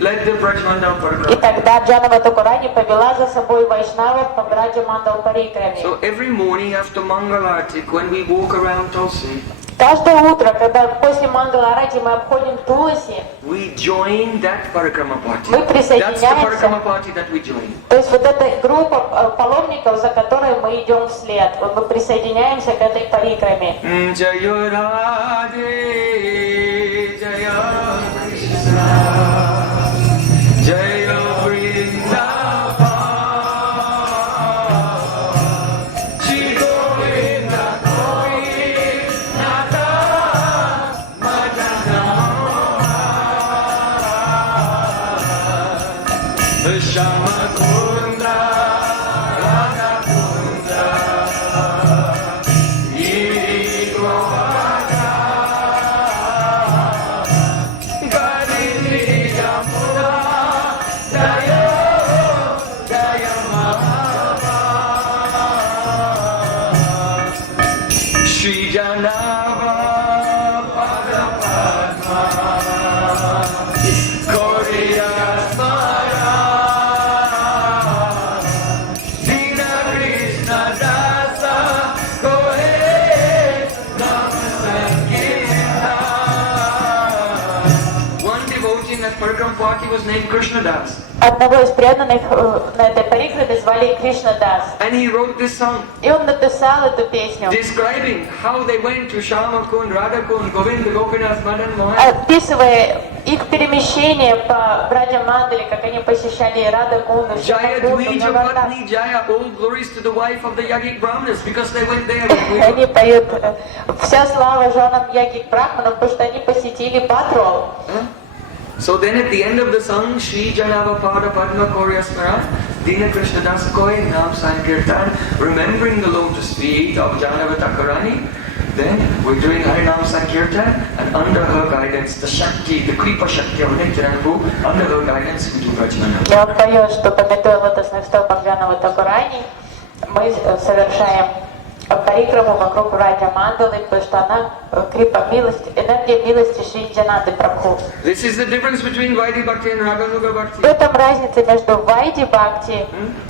led the Brajmandal И Parikrama. тогда Джанава Такурани повела за собой вайшнавов по Браджа Мандал Парикраме. So every morning after Mangalartik, when we walk around Tulsi, Каждое утро, когда после Мангаларати мы обходим Туласи, we join that Parikrama party. мы That's the присоединяемся. Parikrama party that we join. То есть вот эта группа паломников, за которой мы идем вслед, вот мы присоединяемся к этой парикраме. Jaya Radhe, Jaya Krishna, Jaya Vrindavan, Shri Govinda Govinda Madana Shama Kunda Radha Kunda Shri Janava Pada Padma Korea Smara Dina Krishna Dasa Kohe Namasankirtan. One devotee in that Parikrama party was named Krishna Das. Одного из преданных на этой парикраме звали Кришна Дас. And he wrote this song И он написал эту песню, describing how they went to Shama Kund, Radha Kund, Govinda Gopinath, Madan Mohan. описывая их перемещение по Браджа Мандале, как они посещали Рада Кунду, Jaya Шамакунду, Dvija Наварнас. Patni Jaya, all glories to the wife of the Yogic Brahmanas because they went there. Они поют «Вся слава женам Ягик Брахманам», потому что они посетили Патру. So then at the end of the song, Shri Janava Pada Padma Korya Smarat, Dina Krishna Das Koi Nam Sankirtan, remembering the lotus feet of Janava Thakurani, then we're doing Harinam Sankirtan, and under her guidance, the Shakti, the Kripa Shakti of Nityananda, under her guidance, we do Brajmana. И он поет, что пометуя лотосных стопах Джанавы Такурани, мы совершаем парикраму вокруг Браджа Мандалы, потому что она крипа милости, энергия милости Шри Джанаты Прабху. This is the difference between Vaidhi Bhakti and Raganuga В Bhakti. этом разница между Вайди Бхакти,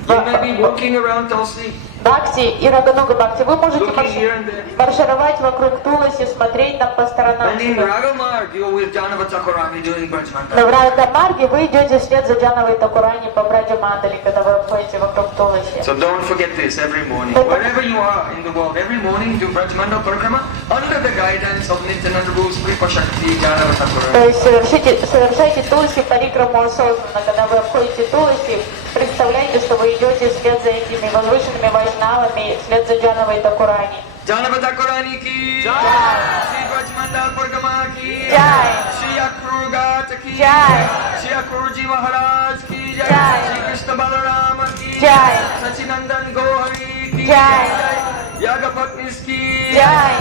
You may be walking around Tulsi, Бхакти и Рагануга Бхакти. Вы можете looking here and there. маршировать вокруг Туласи, смотреть там по сторонам. And in Ragamarg, you're with Janava Thakurani doing Но Brajmandala. в Радамарге вы идете вслед за Джановой Такурани по Браджа Мандали, когда вы обходите вокруг Туласи. So don't forget this every morning. Wherever you are in the world, every morning do Brajmandala Parikrama under the guidance of Nityananda Prabhu's Kripa Shakti Janava То Thakurani. есть совершайте Туласи парикраму осознанно. Когда вы обходите Туласи, представляйте, что вы идете вслед за этими возвышенными вайшнавами, вслед за Джановой Такурани. Janava Thakurani ki Jai, Shri Brajmandala Parikrama ki Jai. Shri Akrura Ghat ki Jai. Shri Akrura Maharaj ki Jai. Shri Krishna Balarama ki Jai. Sachinandan Gohari ki Jai. Yaga Patnis ki Jai.